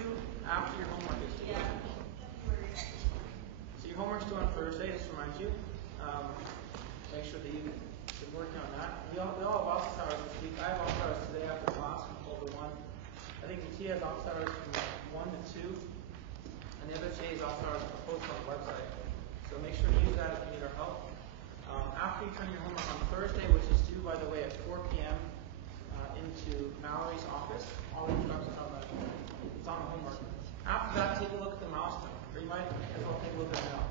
due after your homework is due. So your homework's due on Thursday, just to remind you. Make sure that you've been working on that. We all have office hours this week. I have office hours today after class from 12 to 1. I think the T has office hours from 1 to 2. And the other TA's office hours are posted on the website. So make sure to use that if you need our help. After you turn your homework on Thursday, which is due, by the way, at 4 p.m., into Mallory's office, all the instructions are on the, it's on the homework. After that, take a look at the milestone. Or you might as well take a look at it now.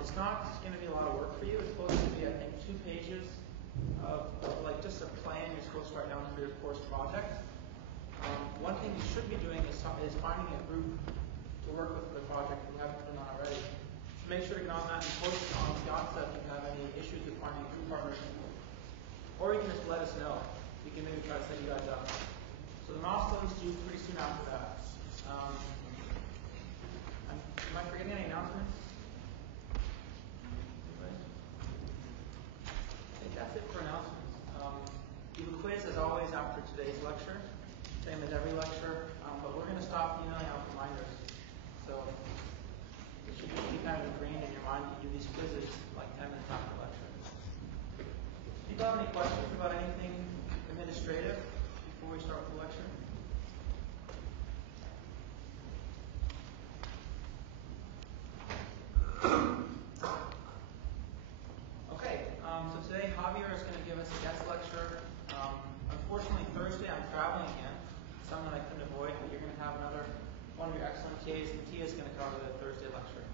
It's not going to be a lot of work for you. It's supposed to be, I think, 2 pages of like just a plan you're supposed to write down for your course project. One thing you should be doing is finding a group to work with for the project if you haven't done that already. So make sure to get on that and post it on the onset if you have any issues with finding a group partner. Or you can just let us know. We can maybe try to set you guys up. So the milestone's due pretty soon after that. Am I forgetting any announcements? I think that's it for announcements. We have a quiz as always after today's lecture, same as every lecture, but we're going to stop emailing out reminders. So it should be kind of ingrained in your mind to do these quizzes like 10 minutes after the lecture. If you have any questions about anything administrative before we start the lecture? Okay, so today Javier is going to give us a guest lecture. Unfortunately, Thursday I'm traveling again, something I couldn't avoid, but you're going to have one of your excellent TAs, and Tia is going to cover the Thursday lecture.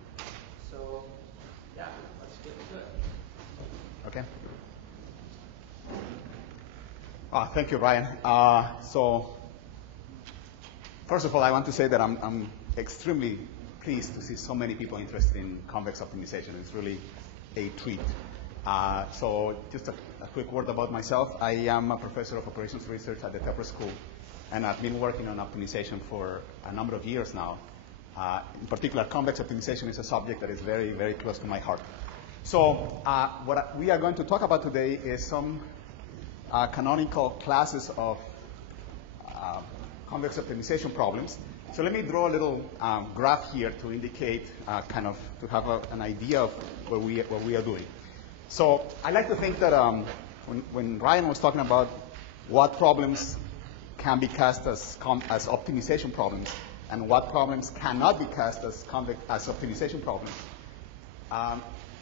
So, yeah, let's get into it. Okay. Thank you, Ryan. So, first of all, I want to say that I'm extremely pleased to see so many people interested in convex optimization. It's really a treat. So, just a quick word about myself. I am a professor of operations research at the Tepper School, and I've been working on optimization for a number of years now. In particular, convex optimization is a subject that is very, very close to my heart. So, what we are going to talk about today is some canonical classes of convex optimization problems. So let me draw a little graph here to indicate, to have an idea of what we are doing. So I like to think that when Ryan was talking about what problems can be cast as optimization problems and what problems cannot be cast as optimization problems,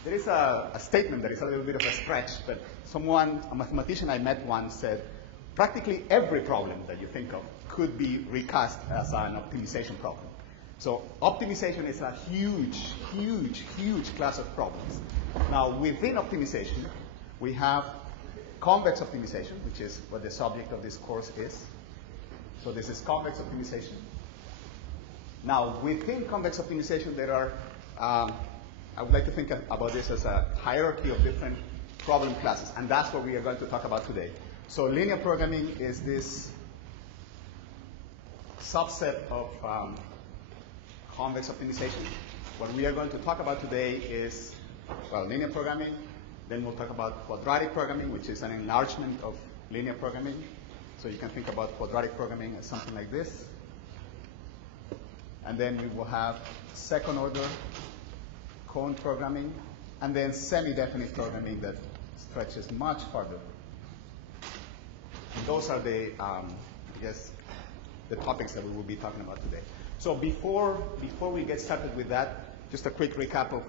there is a statement that is a little bit of a stretch, but a mathematician I met once said, practically every problem that you think of could be recast as an optimization problem. So optimization is a huge, huge, huge class of problems. Now, within optimization, we have convex optimization, which is what the subject of this course is. So this is convex optimization. Now, within convex optimization, there are I would like to think about this as a hierarchy of different problem classes, and that's what we are going to talk about today. So linear programming is this subset of convex optimization. What we are going to talk about today is, well, linear programming. Then we'll talk about quadratic programming, which is an enlargement of linear programming. So you can think about quadratic programming as something like this. And then we will have second order cone programming, and then semi-definite programming that stretches much farther. And those are the, the topics that we will be talking about today. So before we get started with that, just a quick recap of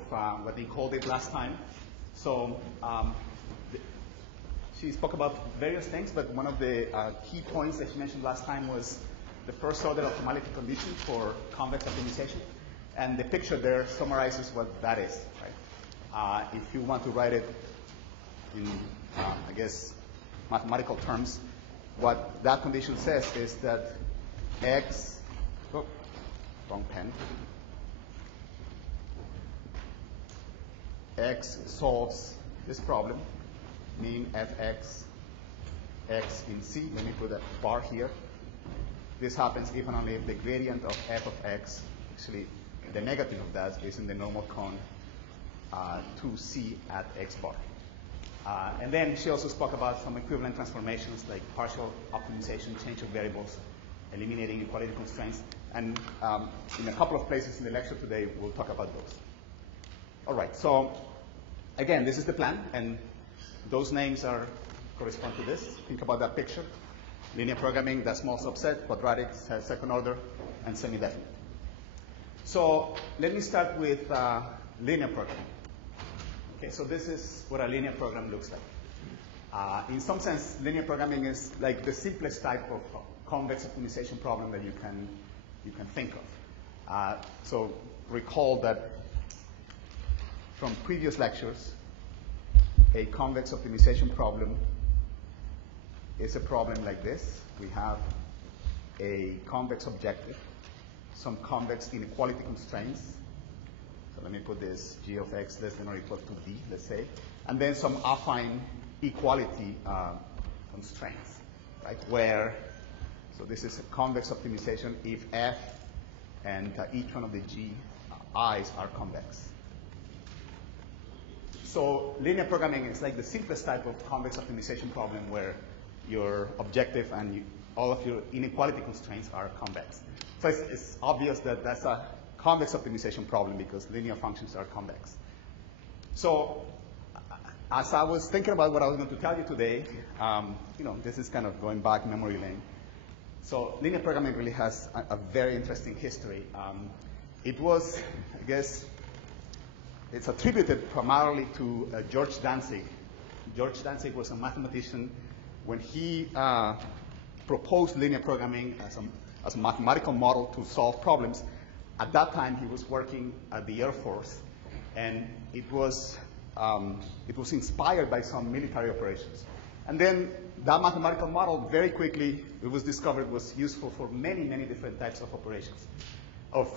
what Nicole did last time. So she spoke about various things, but one of the key points that she mentioned last time was the first order optimality condition for convex optimization. And the picture there summarizes what that is, right? If you want to write it in, mathematical terms, what that condition says is that x, wrong pen, x solves this problem, mean fx, x in C. Let me put a bar here. This happens if and only if the gradient of f of x, actually, the negative of that is in the normal cone to C at x bar. And then she also spoke about some equivalent transformations like partial optimization, change of variables, eliminating inequality constraints. And in a couple of places in the lecture today, we'll talk about those. All right, so again, this is the plan, and those names correspond to this. Think about that picture. Linear programming, that small subset, quadratics, second order, and semi-definite. So let me start with linear programming. Okay, so this is what a linear program looks like. In some sense, linear programming is like the simplest type of convex optimization problem that you can think of. So recall that from previous lectures, a convex optimization problem is a problem like this. We have a convex objective, some convex inequality constraints. So let me put this g of x less than or equal to d, let's say, and then some affine equality constraints, right? So this is a convex optimization if f and each one of the gi's are convex. So linear programming is like the simplest type of convex optimization problem where your objective and all of your inequality constraints are convex. So it's obvious that that's a convex optimization problem because linear functions are convex. So as I was thinking about what I was going to tell you today, this is kind of going back memory lane. So linear programming really has a very interesting history. It was, I guess, it's attributed primarily to George Danzig. George Danzig was a mathematician. When he proposed linear programming as a mathematical model to solve problems, at that time he was working at the Air Force, and it was inspired by some military operations. And then that mathematical model very quickly, it was discovered, was useful for many, many different types of operations, of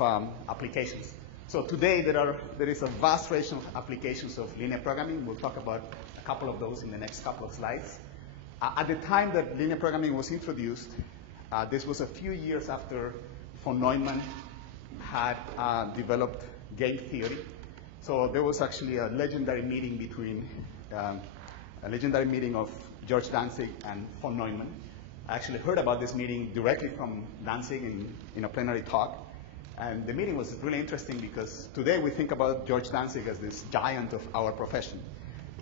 applications. So today there is a vast range of applications of linear programming. We'll talk about a couple of those in the next couple of slides. At the time that linear programming was introduced, this was a few years after von Neumann had developed game theory. So there was actually a legendary meeting of George Danzig and von Neumann. I actually heard about this meeting directly from Danzig in a plenary talk. And the meeting was really interesting because today we think about George Danzig as this giant of our profession.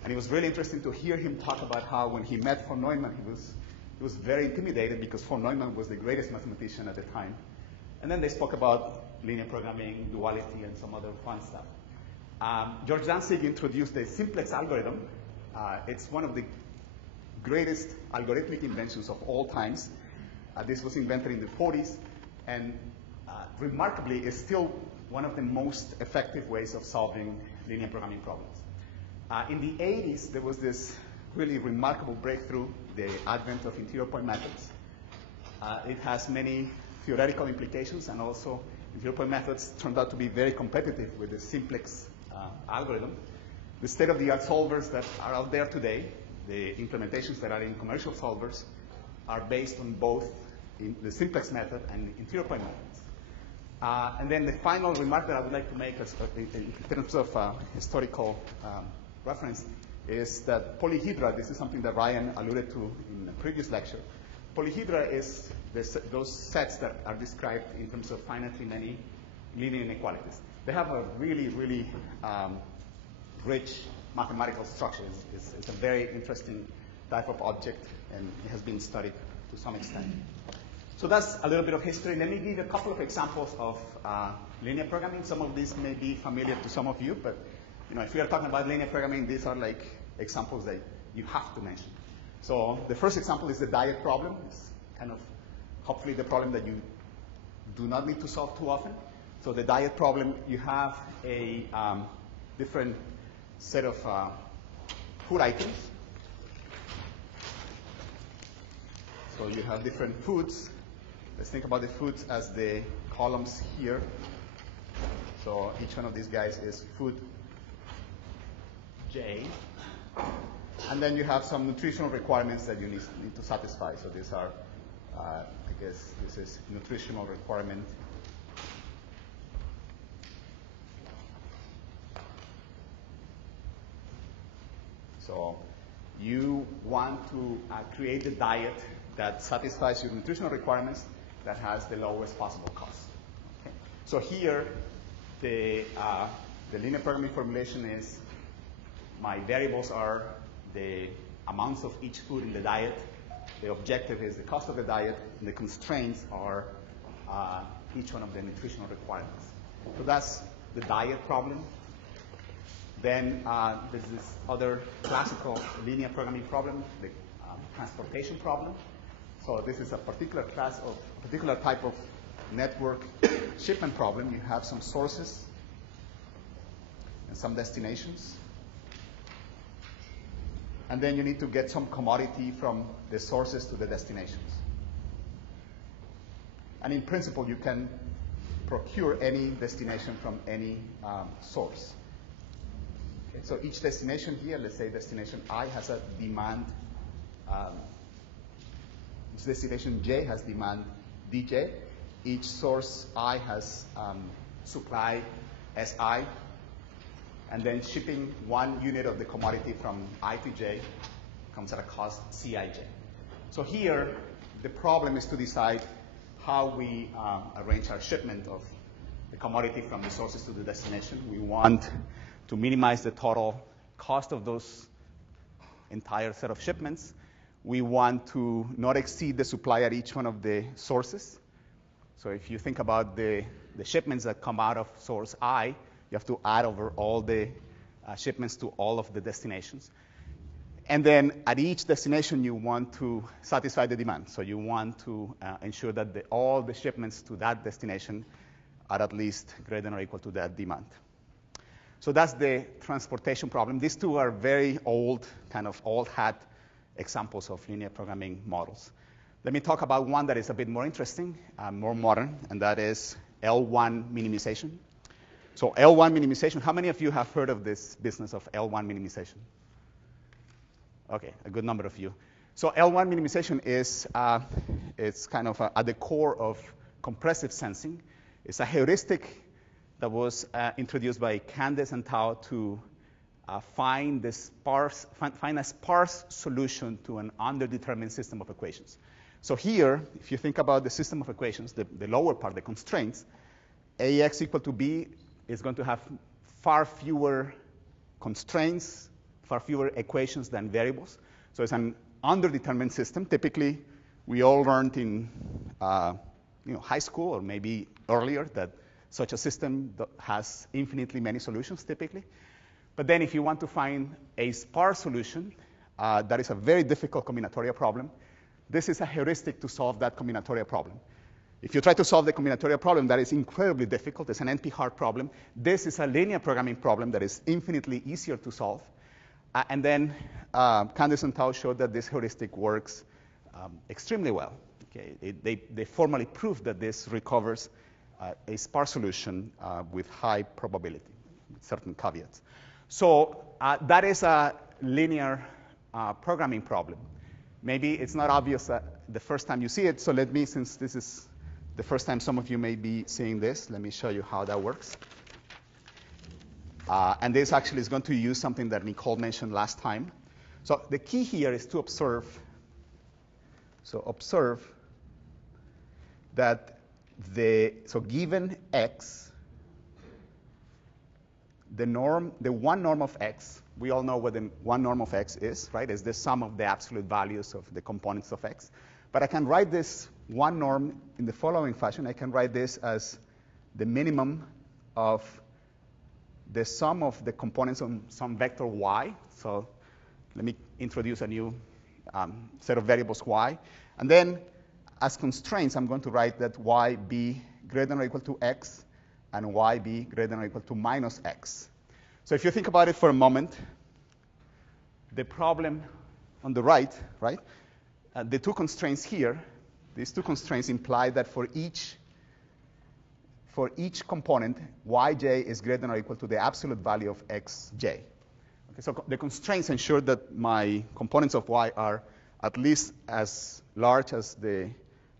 And it was really interesting to hear him talk about how when he met von Neumann, he was very intimidated because von Neumann was the greatest mathematician at the time. And then they spoke about linear programming, duality, and some other fun stuff. George Danzig introduced the simplex algorithm. It's one of the greatest algorithmic inventions of all times. This was invented in the 40s, and remarkably is still one of the most effective ways of solving linear programming problems. In the 80s, there was this really remarkable breakthrough, the advent of interior point methods. It has many theoretical implications, and also interior point methods turned out to be very competitive with the simplex algorithm. The state-of-the-art solvers that are out there today, the implementations that are in commercial solvers, are based on both the simplex method and interior point methods. And then the final remark that I would like to make in terms of historical reference is that polyhedra, this is something that Ryan alluded to in the previous lecture. Polyhedra is those sets that are described in terms of finitely many linear inequalities. They have a really, really rich mathematical structure. It's a very interesting type of object, and it has been studied to some extent. So that's a little bit of history. Let me give a couple of examples of linear programming. Some of these may be familiar to some of you, but if we are talking about linear programming, these are like examples that you have to mention. So the first example is the diet problem. It's kind of hopefully the problem that you do not need to solve too often. So the diet problem, you have a different set of food items. So you have different foods. Let's think about the foods as the columns here. So each one of these guys is food J. And then you have some nutritional requirements that you need to satisfy. So these are, I guess, this is nutritional requirement. So you want to create a diet that satisfies your nutritional requirements, that has the lowest possible cost. Okay? So here, the linear programming formulation is my variables are the amounts of each food in the diet. The objective is the cost of the diet, and the constraints are each one of the nutritional requirements. So that's the diet problem. Then there's this other classical linear programming problem, the transportation problem. So this is a particular type of network shipment problem. You have some sources and some destinations. And then you need to get some commodity from the sources to the destinations. And in principle, you can procure any destination from any source. Okay, so each destination here, let's say destination I has a demand. Each destination J has demand DJ. Each source I has supply SI. And then shipping 1 unit of the commodity from I to J comes at a cost Cij. So here, the problem is to decide how we arrange our shipment of the commodity from the sources to the destination. We want to minimize the total cost of those entire set of shipments. We want to not exceed the supply at each one of the sources. So if you think about the shipments that come out of source I, you have to add over all the shipments to all of the destinations. And then at each destination, you want to satisfy the demand. So you want to ensure that all the shipments to that destination are at least greater than or equal to that demand. So that's the transportation problem. These two are very old, kind of old hat examples of linear programming models. Let me talk about one that is a bit more interesting, more modern, and that is L1 minimization. So L1 minimization, how many of you have heard of this business of L1 minimization? Okay, a good number of you. So L1 minimization is it's kind of at the core of compressive sensing. It's a heuristic that was introduced by Candace and Tao to find a sparse solution to an underdetermined system of equations. So here, if you think about the system of equations, the lower part, the constraints, AX equal to B is going to have far fewer constraints, far fewer equations than variables. So it's an underdetermined system. Typically, we all learned in high school or maybe earlier that such a system has infinitely many solutions typically. But then if you want to find a sparse solution, that is a very difficult combinatorial problem. This is a heuristic to solve that combinatorial problem. If you try to solve the combinatorial problem, that is incredibly difficult. It's an NP-hard problem. This is a linear programming problem that is infinitely easier to solve. And then Candace and Tao showed that this heuristic works extremely well. Okay? They formally proved that this recovers a sparse solution with high probability, with certain caveats. So that is a linear programming problem. Maybe it's not obvious the first time you see it, so let me, since this is the first time some of you may be seeing this, let me show you how that works. And this actually is going to use something that Nicole mentioned last time. So the key here is to observe. So observe that given x, the one norm of x, we all know what the one norm of x is, right? It's the sum of the absolute values of the components of x. But I can write this one norm in the following fashion. I can write this as the minimum of the sum of the components on some vector y. So let me introduce a new set of variables y. And then as constraints, I'm going to write that y be greater than or equal to x and y be greater than or equal to minus x. So if you think about it for a moment, the problem on the right, the two constraints here, these two constraints imply that for each component, yj is greater than or equal to the absolute value of xj. Okay, so the constraints ensure that my components of y are at least as large as the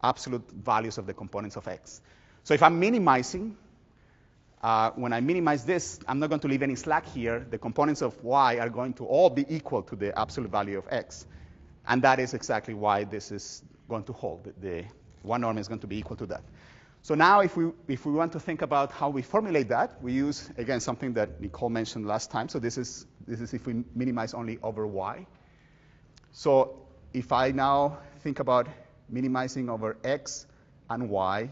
absolute values of the components of x. So if I'm minimizing, when I minimize this, I'm not going to leave any slack here. The components of y are going to all be equal to the absolute value of x. And that is exactly why this is going to hold. The one norm is going to be equal to that. So now if we want to think about how we formulate that, we use, again, something that Nicole mentioned last time. So this is if we minimize only over y. So if I now think about minimizing over x and y,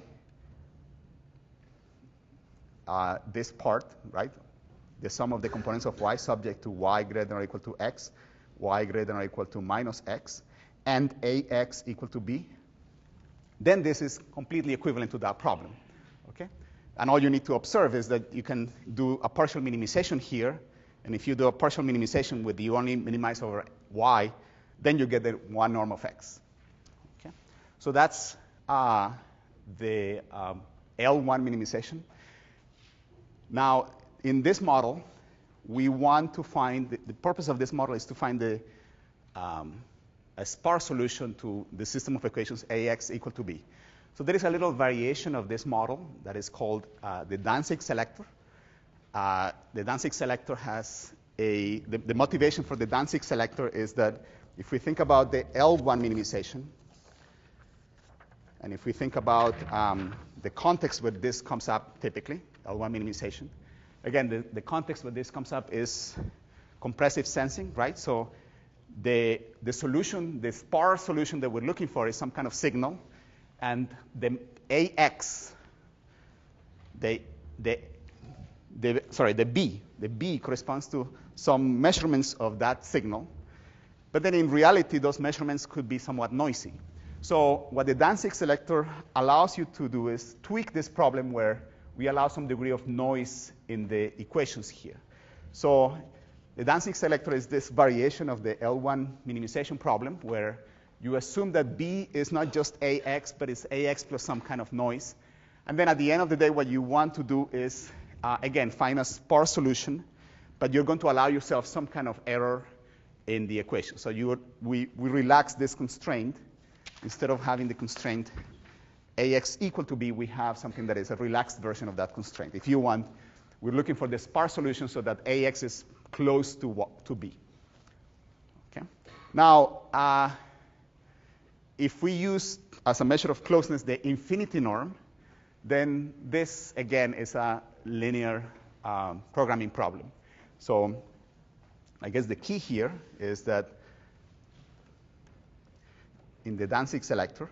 this part, right? The sum of the components of y subject to y greater than or equal to x, y greater than or equal to minus x, and ax equal to b, then this is completely equivalent to that problem, okay? And all you need to observe is that you can do a partial minimization here, and if you do a partial minimization with you only minimize over y, then you get the one norm of x, okay? So that's the L1 minimization. Now, in this model, we want to find, the purpose of this model is to find a sparse solution to the system of equations ax equal to b. So there is a little variation of this model that is called the Danzig selector. The Danzig selector has the motivation for the Danzig selector is that if we think about the L1 minimization, and if we think about the context where this comes up typically, L1 minimization, again, the context where this comes up is compressive sensing, right? So the solution, the sparse solution that we're looking for is some kind of signal, and the AX, the B corresponds to some measurements of that signal, but then in reality, those measurements could be somewhat noisy. So what the Danzig selector allows you to do is tweak this problem where we allow some degree of noise in the equations here. So the Danzig selector is this variation of the L1 minimization problem where you assume that B is not just AX, but it's AX plus some kind of noise. And then at the end of the day, what you want to do is, again, find a sparse solution, but you're going to allow yourself some kind of error in the equation. So we relax this constraint. Instead of having the constraint AX equal to B, we have something that is a relaxed version of that constraint. If you want, we're looking for the sparse solution so that AX is close to B. Okay? Now, if we use as a measure of closeness the infinity norm, then this, again, is a linear programming problem. So I guess the key here is that in the Danzig selector,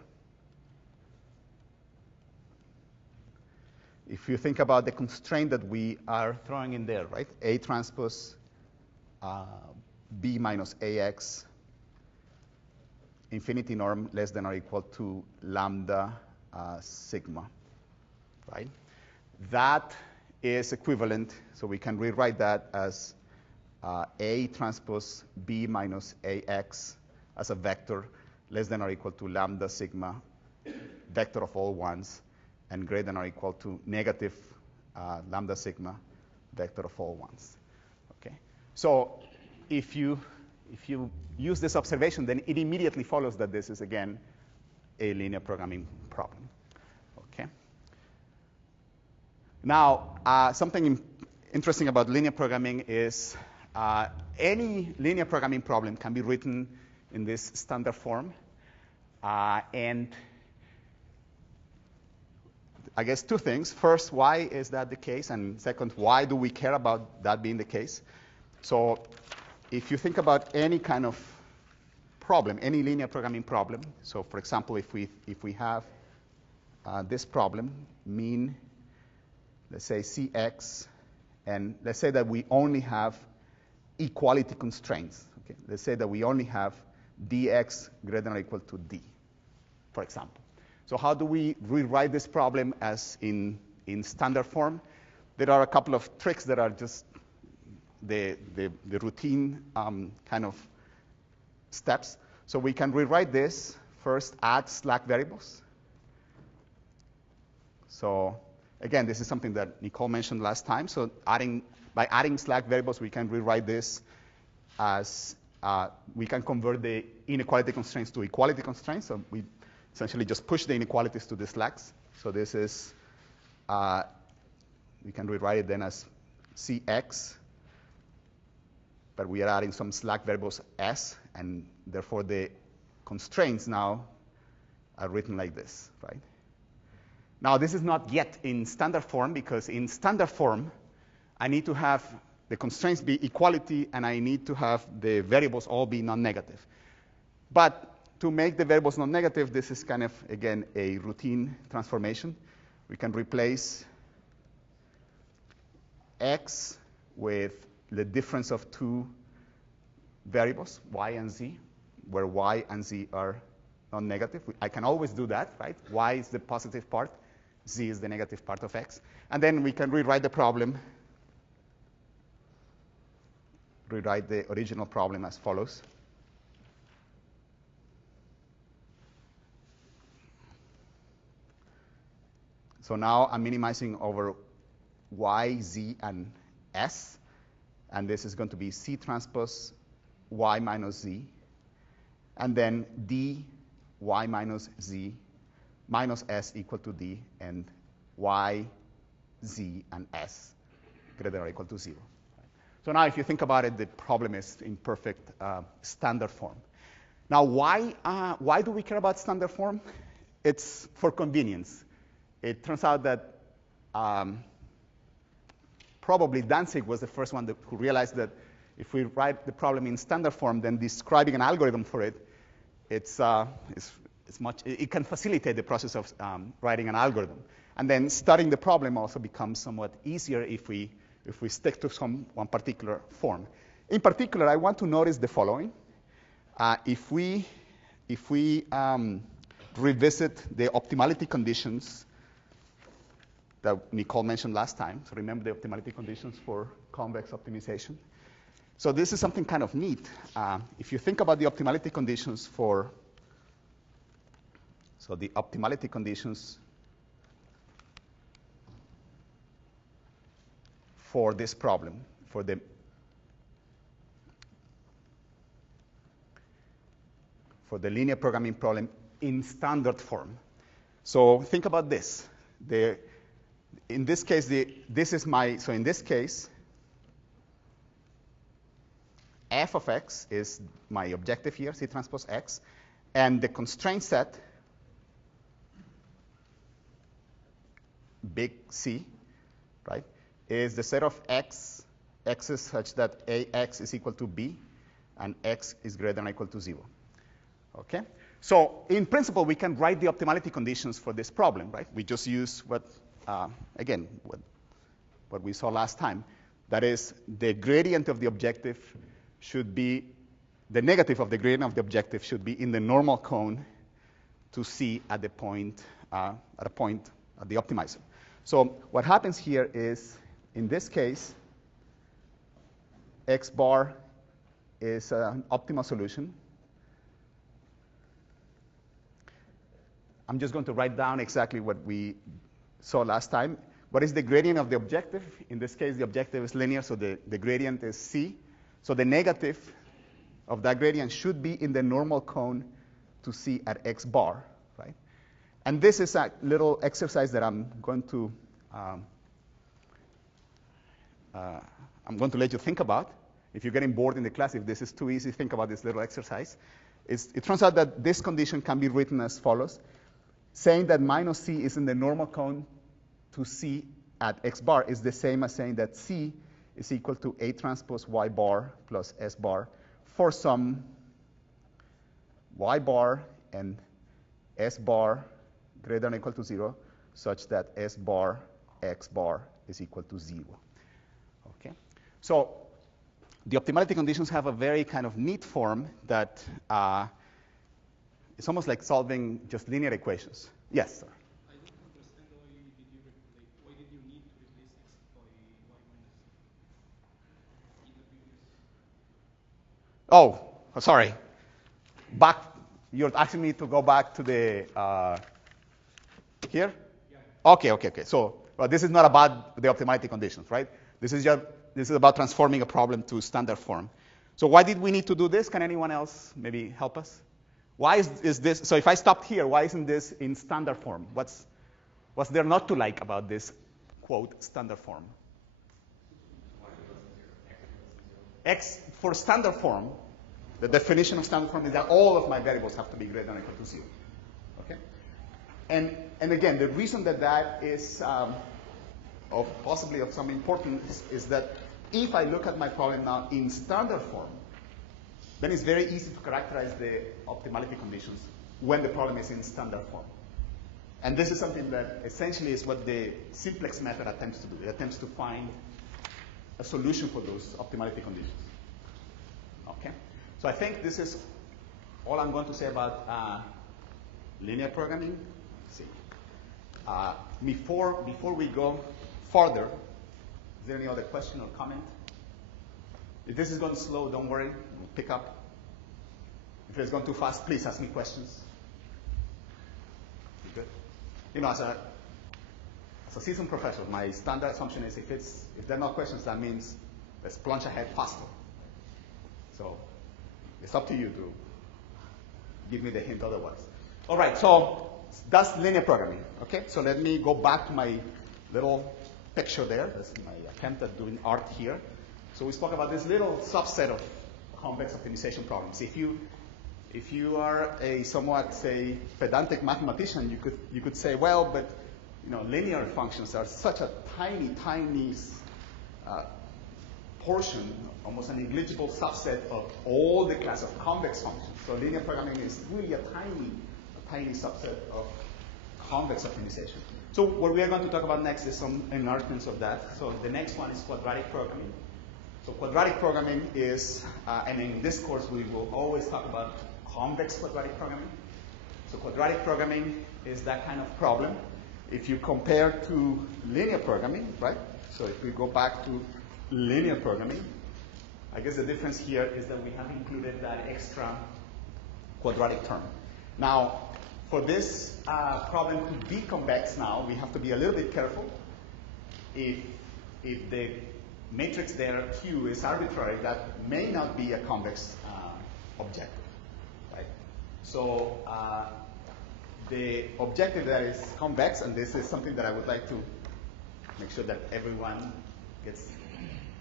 if you think about the constraint that we are throwing in there, right? A transpose B minus AX, infinity norm less than or equal to lambda sigma, right? That is equivalent, so we can rewrite that as A transpose B minus AX as a vector less than or equal to lambda sigma, vector of all ones, and greater than or equal to negative lambda sigma, vector of all ones. Okay? So if you use this observation, then it immediately follows that this is, again, a linear programming problem. Okay? Now, something interesting about linear programming is any linear programming problem can be written in this standard form. And I guess two things. First, why is that the case? And second, why do we care about that being the case? So if you think about any kind of problem, any linear programming problem, so for example, if we have this problem, mean, let's say CX, and let's say that we only have equality constraints. Okay? Let's say that we only have dx greater than or equal to d, for example. So how do we rewrite this problem as in standard form? There are a couple of tricks that are just the routine kind of steps. So we can rewrite this, first add slack variables. So again, this is something that Nicole mentioned last time. So by adding slack variables, we can rewrite this as we can convert the inequality constraints to equality constraints. So we essentially just push the inequalities to the slacks. So this is, we can rewrite it then as Cx, but we are adding some slack variables S, and therefore the constraints now are written like this, right? Now, this is not yet in standard form, because in standard form, I need to have the constraints be equality, and I need to have the variables all be non-negative. But to make the variables non-negative, this is kind of, again, a routine transformation. We can replace x with the difference of two variables, y and z, where y and z are non-negative. I can always do that, right? Y is the positive part, z is the negative part of x. And then we can rewrite the problem, rewrite the original problem as follows. So now I'm minimizing over y, z, and s. And this is going to be c transpose y minus z. And then d y minus z minus s equal to d, and y, z, and s greater or equal to 0. So now if you think about it, the problem is in perfect standard form. Now, why do we care about standard form? It's for convenience. It turns out that probably Danzig was the first one who realized that if we write the problem in standard form, then describing an algorithm for it, it can facilitate the process of writing an algorithm. And then studying the problem also becomes somewhat easier if we stick to one particular form. In particular, I want to notice the following. If we revisit the optimality conditions that Nicole mentioned last time, so remember the optimality conditions for convex optimization. So this is something kind of neat. If you think about the optimality conditions for this problem, for the linear programming problem in standard form. So think about this. In this case, in this case, f of x is my objective here, C transpose x, and the constraint set, big C, right, is the set of x's such that ax is equal to b, and x is greater than or equal to 0. Okay? So in principle, we can write the optimality conditions for this problem, right? We just use what we saw last time. That is, the gradient of the objective should be, the negative of the gradient of the objective should be in the normal cone to C at the point, at the optimizer. So what happens here is, in this case, x bar is an optimal solution. I'm just going to write down exactly what we saw last time. What is the gradient of the objective? In this case, the objective is linear, so the gradient is C. So the negative of that gradient should be in the normal cone to C at x bar, right? And this is a little exercise that I'm going to let you think about. If you're getting bored in the class, if this is too easy, think about this little exercise. It turns out that this condition can be written as follows. Saying that minus C is in the normal cone to C at x bar is the same as saying that C is equal to A transpose y bar plus S bar for some y bar and S bar greater than or equal to 0, such that S bar x bar is equal to 0. Okay? So the optimality conditions have a very kind of neat form that it's almost like solving just linear equations. Yes, sir. I don't understand why did you need to replace x by y minus in the previous? Oh, sorry. You're asking me to go back to the here? Yeah. Okay. So this is not about the optimality conditions, right? This is about transforming a problem to standard form. So why did we need to do this? Can anyone else maybe help us? Why is this? So if I stopped here, why isn't this in standard form? What's there not to like about this, quote, standard form? X for standard form, the definition of standard form is that all of my variables have to be greater than or equal to 0. Okay? And again, the reason that that is possibly of some importance is that if I look at my problem now in standard form, then it's very easy to characterize the optimality conditions when the problem is in standard form. And this is something that essentially is what the simplex method attempts to do. It attempts to find a solution for those optimality conditions. Okay? So I think this is all I'm going to say about linear programming. Let's see. Before we go further, is there any other question or comment? If this is going slow, don't worry. We'll pick up. If it's going too fast, please ask me questions. You good? You know, as a seasoned professor, my standard assumption is if there are no questions, that means let's plunge ahead faster. So it's up to you to give me the hint otherwise. All right, so that's linear programming. Okay, so let me go back to my little picture there. That's my attempt at doing art here. So we spoke about this little subset of convex optimization problems. If you are a somewhat, say, pedantic mathematician, you could say, well, but linear functions are such a tiny portion, almost a negligible subset of all the class of convex functions. So linear programming is really a tiny subset of convex optimization. So what we are going to talk about next is some enlargements of that. So the next one is quadratic programming. So quadratic programming is, and in this course we will always talk about convex quadratic programming. So quadratic programming is that kind of problem. If you compare to linear programming, right? So if we go back to linear programming, I guess the difference here is that we have included that extra quadratic term. Now, for this problem to be convex now, we have to be a little bit careful. If the matrix there, Q, is arbitrary, that may not be a convex objective. Right? So the objective that is convex, and this is something that I would like to make sure that everyone gets.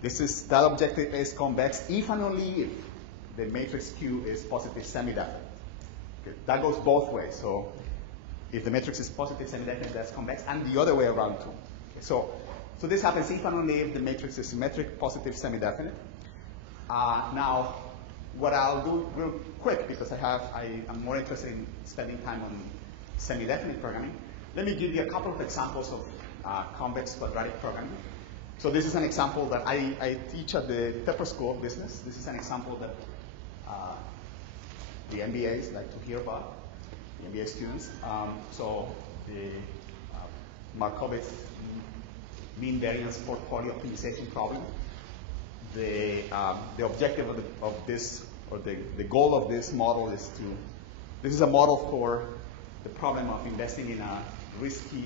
That objective is convex if and only if the matrix Q is positive semidefinite. Okay. That goes both ways. So if the matrix is positive semidefinite, that's convex, and the other way around too. Okay. So this happens if and only if the matrix is symmetric, positive semidefinite. Now, what I'll do real quick, because I'm more interested in spending time on semidefinite programming, let me give you a couple of examples of convex quadratic programming. So this is an example that I teach at the Tepper School of Business. This is an example that the MBAs like to hear about, the MBA students. So the Markowitz mean variance portfolio optimization problem. The objective of this, or the goal of this model is this is a model for the problem of investing in a risky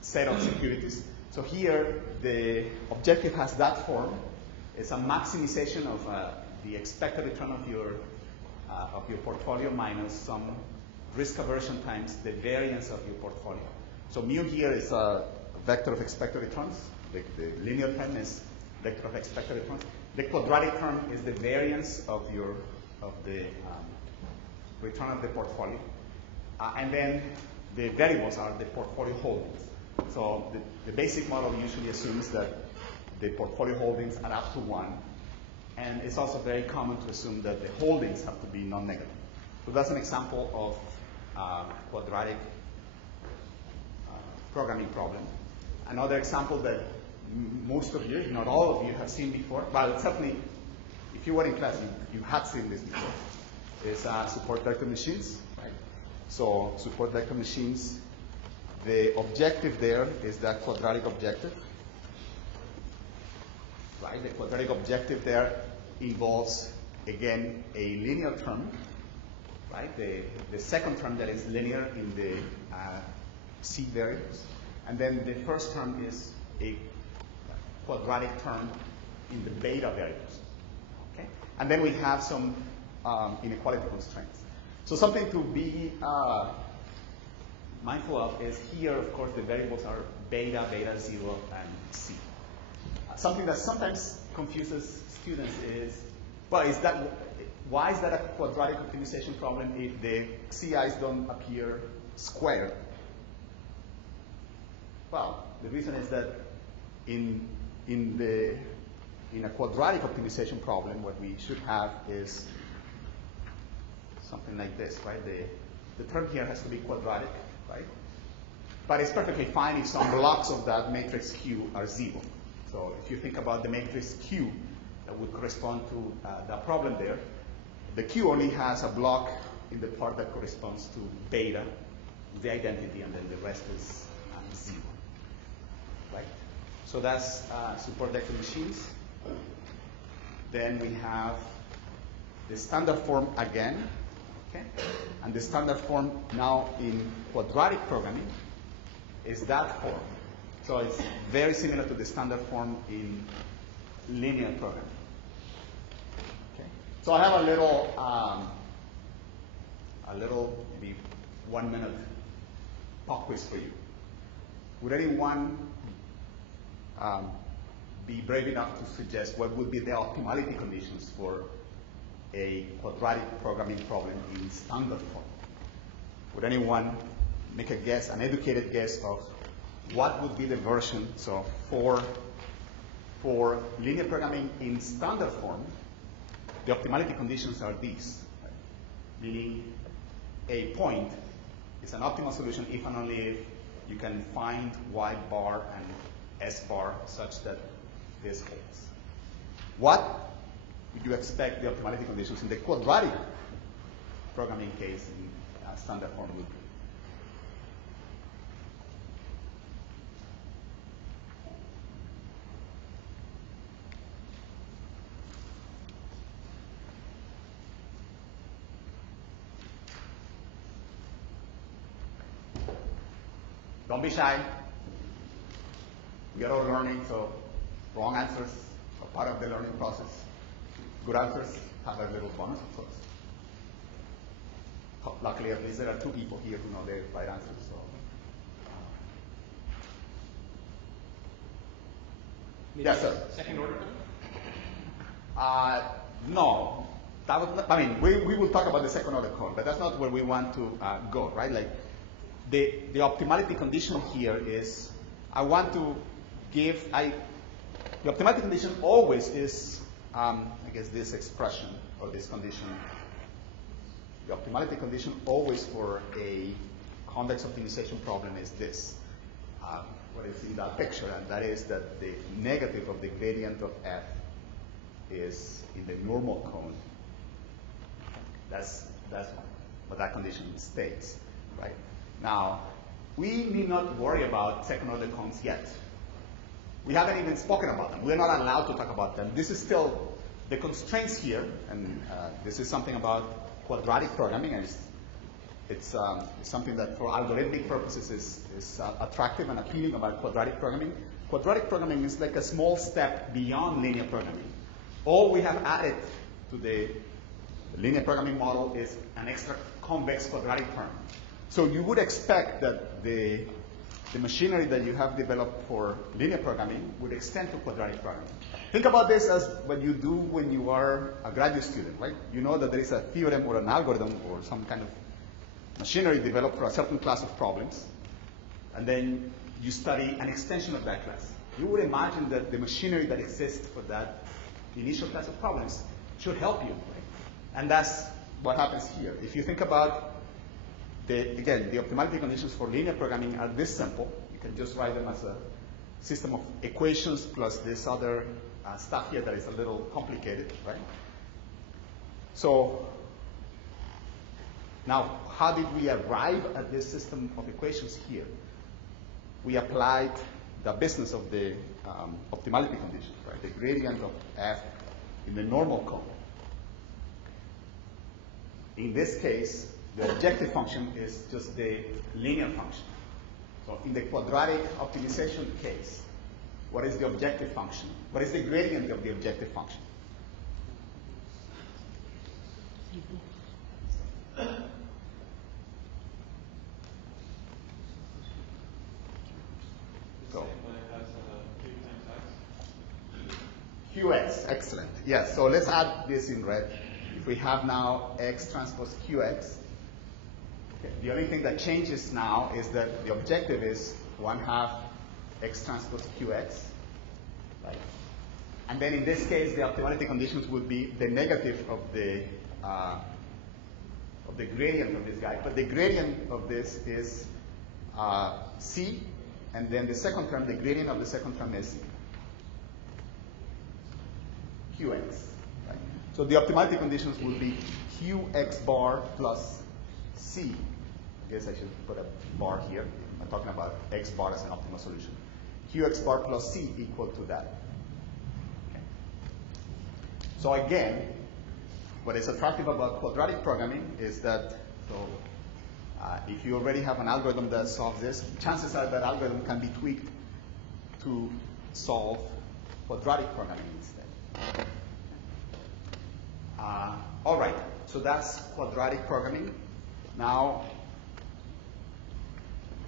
set of securities. So here, the objective has that form. It's a maximization of the expected return of your portfolio minus some risk aversion times the variance of your portfolio. So mu here is a vector of expected returns. The linear term is vector of expected returns. The quadratic term is the variance of the return of the portfolio. And then the variables are the portfolio holdings. So the basic model usually assumes that the portfolio holdings add up to 1. And it's also very common to assume that the holdings have to be non-negative. So that's an example of quadratic programming problem. Another example that most of you, if not all of you, have seen before, well, certainly, if you were in class, you had seen this before, is support vector machines. Right? So support vector machines, the objective there is that quadratic objective. Right? The quadratic objective there involves, again, a linear term. Right? The second term that is linear in the C variables. And then the first term is a quadratic term in the beta variables. Okay? And then we have some inequality constraints. So something to be mindful of is here, of course, the variables are beta, beta 0, and C. Something that sometimes confuses students is, well, why is that a quadratic optimization problem if the CIs don't appear squared Well, the reason is that in a quadratic optimization problem, what we should have is something like this, right? The term here has to be quadratic, right? But it's perfectly fine if some blocks of that matrix Q are 0. So if you think about the matrix Q that would correspond to that problem there, the Q only has a block in the part that corresponds to beta, the identity, and then the rest is 0. Right? So that's support vector machines. Then we have the standard form again. Okay? And the standard form now in quadratic programming is that form. So it's very similar to the standard form in linear programming. Okay? So I have a little maybe 1 minute pop quiz for you. Would anyone be brave enough to suggest what would be the optimality conditions for a quadratic programming problem in standard form? Would anyone make a guess, an educated guess of what would be the version? So for linear programming in standard form, the optimality conditions are these, right? Meaning a point is an optimal solution if and only if you can find y bar and s bar such that this holds. What would you expect the optimality conditions in the quadratic programming case in standard form would be? Don't be shy. We are all learning, so wrong answers are part of the learning process. Good answers have a little bonus, of course. Luckily, at least there are 2 people here who know the right answers. So, yes, sir. Second order? No. That was not, I mean, we will talk about the second order code, but that's not where we want to go, right? Like, the optimality condition here is, I want to give, the optimality condition always is, I guess this expression or this condition. The optimality condition always for a convex optimization problem is this. What is in that picture, and that is that the negative of the gradient of f is in the normal cone. That's what that condition states, right? Now, we need not worry about second order cones yet. We haven't even spoken about them. We're not allowed to talk about them. This is still the constraints here, and this is something about quadratic programming, and it's something that for algorithmic purposes is attractive and appealing about quadratic programming. Quadratic programming is like a small step beyond linear programming. All we have added to the linear programming model is an extra convex quadratic term. So you would expect that the machinery that you have developed for linear programming would extend to quadratic programming. Think about this as what you do when you are a graduate student, right? You know that there is a theorem or an algorithm or some kind of machinery developed for a certain class of problems, and then you study an extension of that class. You would imagine that the machinery that exists for that initial class of problems should help you, right? And that's what happens here. If you think about again, the optimality conditions for linear programming are this simple. You can just write them as a system of equations plus this other stuff here that is a little complicated, right? So now, how did we arrive at this system of equations here? We applied the business of the optimality conditions, right? The gradient of f in the normal cone. In this case, the objective function is just the linear function. So in the quadratic optimization case, what is the objective function? What is the gradient of the objective function? So, qx, excellent. Yes, so let's add this in red. If we have now x transpose qx, okay, the only thing that changes now is that the objective is 1/2 x transpose qx, right? And then in this case, the optimality conditions would be the negative of the gradient of this guy. But the gradient of this is c, and then the second term, the gradient of the second term is qx. Right? So the optimality conditions would be qx bar plus c. I guess I should put a bar here. I'm talking about x bar as an optimal solution. Qx bar plus c equal to that. Okay. So again, what is attractive about quadratic programming is that if you already have an algorithm that solves this, chances are that algorithm can be tweaked to solve quadratic programming instead. All right, so that's quadratic programming. Now,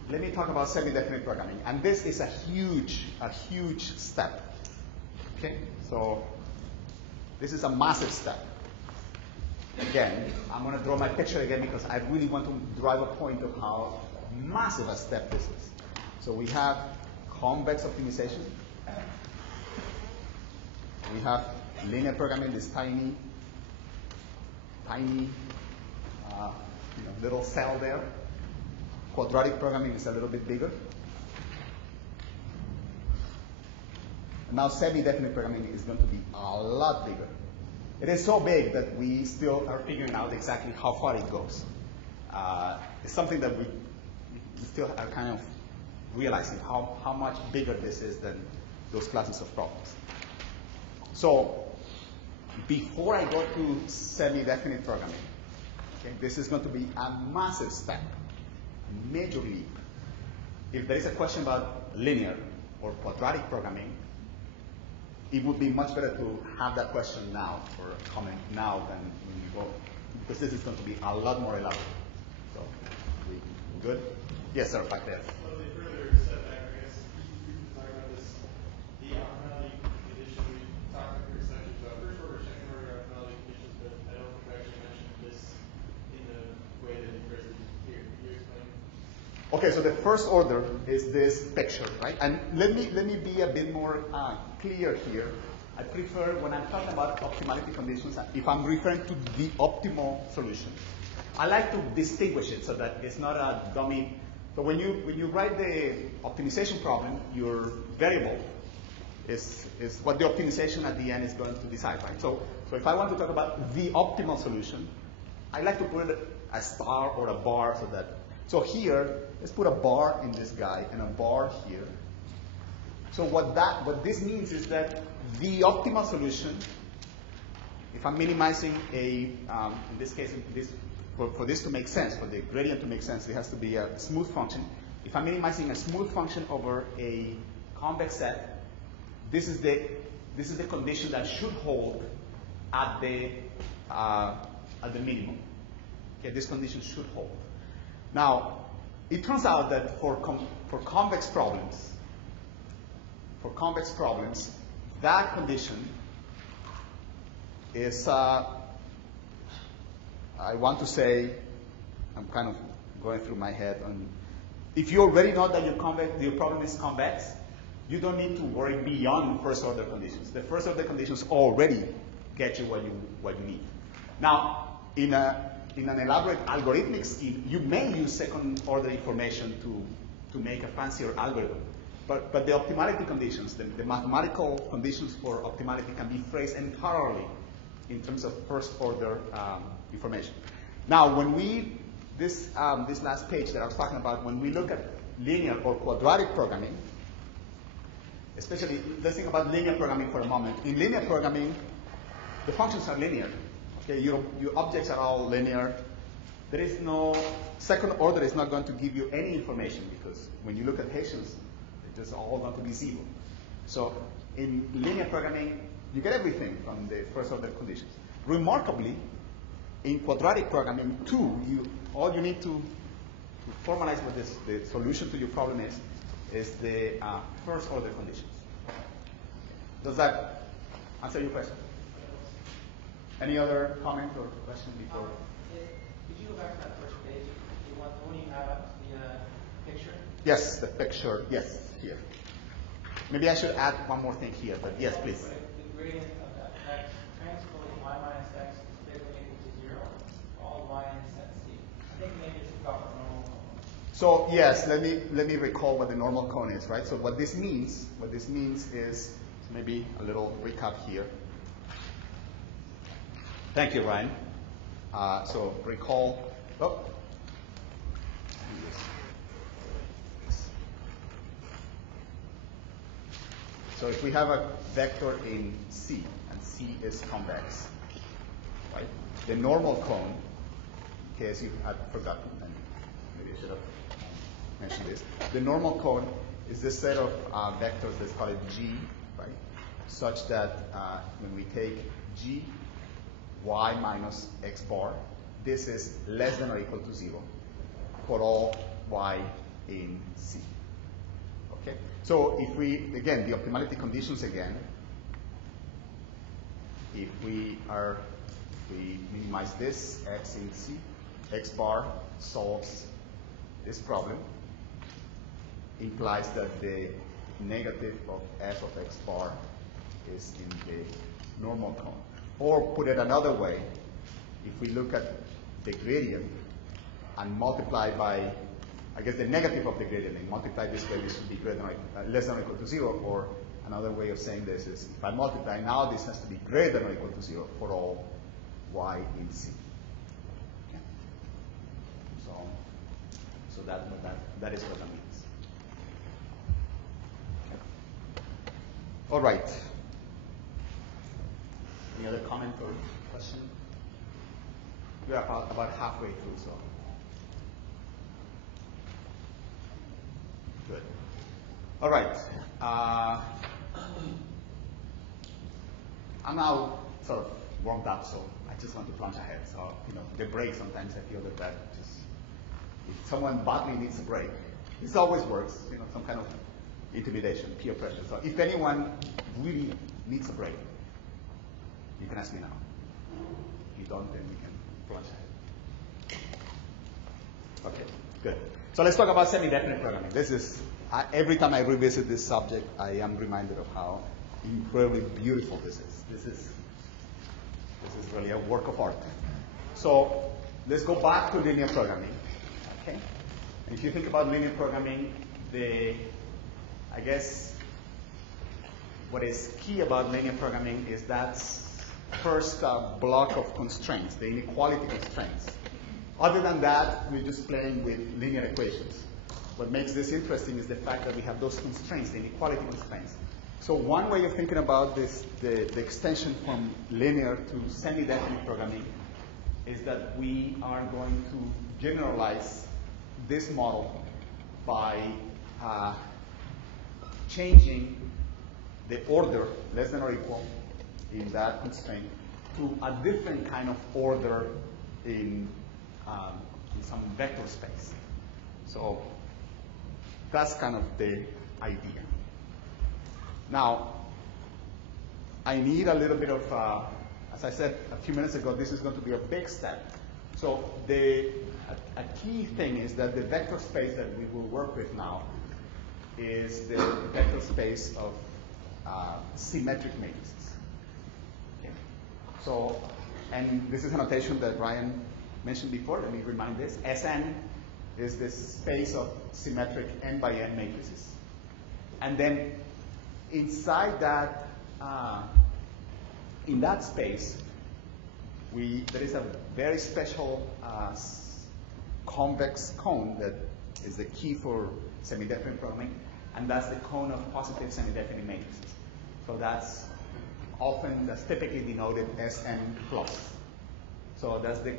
let me talk about semi-definite programming. And this is a huge step. Okay, so this is a massive step. Again, I'm going to draw my picture again because I really want to drive a point of how massive a step this is. So we have convex optimization. We have linear programming, this tiny little cell there. Quadratic programming is a little bit bigger. And now semi-definite programming is going to be a lot bigger. It is so big that we still are figuring out exactly how far it goes. It's something that we still are kind of realizing how much bigger this is than those classes of problems. So before I go to semi-definite programming, okay, this is going to be a massive step, a major leap. If there is a question about linear or quadratic programming, it would be much better to have that question now or comment now than when you go, because this is going to be a lot more elaborate. So, we good? Yes, sir, back there. So the further step back, I guess we can talk about this, the optimality condition. We talked in sections about first order, second order optimality conditions, but I don't think we actually mentioned this in the way that you phrased it here. Can you explain? Okay, so the first order is this picture, right? And let me be a bit more clear here. I prefer, when I'm talking about optimality conditions, if I'm referring to the optimal solution, I like to distinguish it so that it's not a dummy. So when you write the optimization problem, your variable is what the optimization at the end is going to decide, right? So if I want to talk about the optimal solution, I like to put a star or a bar so that. So here, let's put a bar in this guy and a bar here. So what this means is that the optimal solution, if I'm minimizing in this case, for this to make sense, for the gradient to make sense, it has to be a smooth function. If I'm minimizing a smooth function over a convex set, this is the condition that should hold at the minimum. Okay, this condition should hold. Now, it turns out that for convex problems, that condition is, I want to say, I'm kind of going through my head on, if you already know that your problem is convex, you don't need to worry beyond first order conditions. The first order conditions already get you what you need. Now, in an elaborate algorithmic scheme, you may use second order information to make a fancier algorithm. But the optimality conditions, the mathematical conditions for optimality can be phrased entirely in terms of first order information. Now, when this last page that I was talking about, when we look at linear or quadratic programming, especially, let's think about linear programming for a moment. In linear programming, the functions are linear. Okay, your objects are all linear. There is no second order is not going to give you any information because when you look at Hessians, it's just all going to be zero. So in linear programming, you get everything from the first order conditions. Remarkably, in quadratic programming too, all you need to formalize what the solution to your problem is the first order conditions. Does that answer your question? Any other comment or question before? Could you go back to that first page? The one you have up, the picture? Yes, the picture. Yes, here. Maybe I should add one more thing here, but yes, please. The gradient of that x transpose y minus x is greater than or equal to 0, all y in set C. I think maybe it's about the normal cone. So yes, let me recall what the normal cone is, right? So what this means is maybe a little recap here. Thank you, Ryan. So recall. Oh. So if we have a vector in C, and C is convex, right? The normal cone, in case you had forgotten, and maybe I should have mentioned this. The normal cone is this set of vectors, let's call it G, right? Such that when we take G, y minus x bar, this is less than or equal to 0 for all y in C. Okay? So if we, again, the optimality conditions again, if we minimize this, x in C, x bar solves this problem, implies that the negative of f of x bar is in the normal cone. Or put it another way, if we look at the gradient and multiply by, I guess, the negative of the gradient, and multiply this way, this would be greater than, less than or equal to 0. Or another way of saying this is, if I multiply now, this has to be greater than or equal to 0 for all y in C. Okay. So that is what that means. Okay. All right. Any other comment or question? We are about halfway through, so. Good. All right. I'm now sort of warmed up, so I just want to plunge ahead. So, the break, sometimes I feel that just, if someone badly needs a break, this always works, some kind of intimidation, peer pressure. So if anyone really needs a break, you can ask me now. If you don't, then we can plunge ahead. Okay, good. So let's talk about semi-definite programming. This is, every time I revisit this subject, I am reminded of how incredibly beautiful this is. This is really a work of art. So let's go back to linear programming. Okay? And if you think about linear programming, I guess what is key about linear programming is that first block of constraints, the inequality constraints. Other than that, we're just playing with linear equations. What makes this interesting is the fact that we have those constraints, the inequality constraints. So one way of thinking about this, the extension from linear to semi-definite programming, is that we are going to generalize this model by changing the order, less than or equal, in that constraint, to a different kind of order in some vector space. So that's kind of the idea. Now, I need a little bit of, as I said a few minutes ago, this is going to be a big step. So a key thing is that the vector space that we will work with now is the vector space of symmetric matrices. Okay. So, and this is a notation that Ryan mentioned before. Let me remind this. Sn is this space of symmetric n by n matrices. And then inside that, in that space, there is a very special convex cone that is the key for semi-definite programming, and that's the cone of positive semi-definite matrices. So that's typically denoted Sn plus. So that's the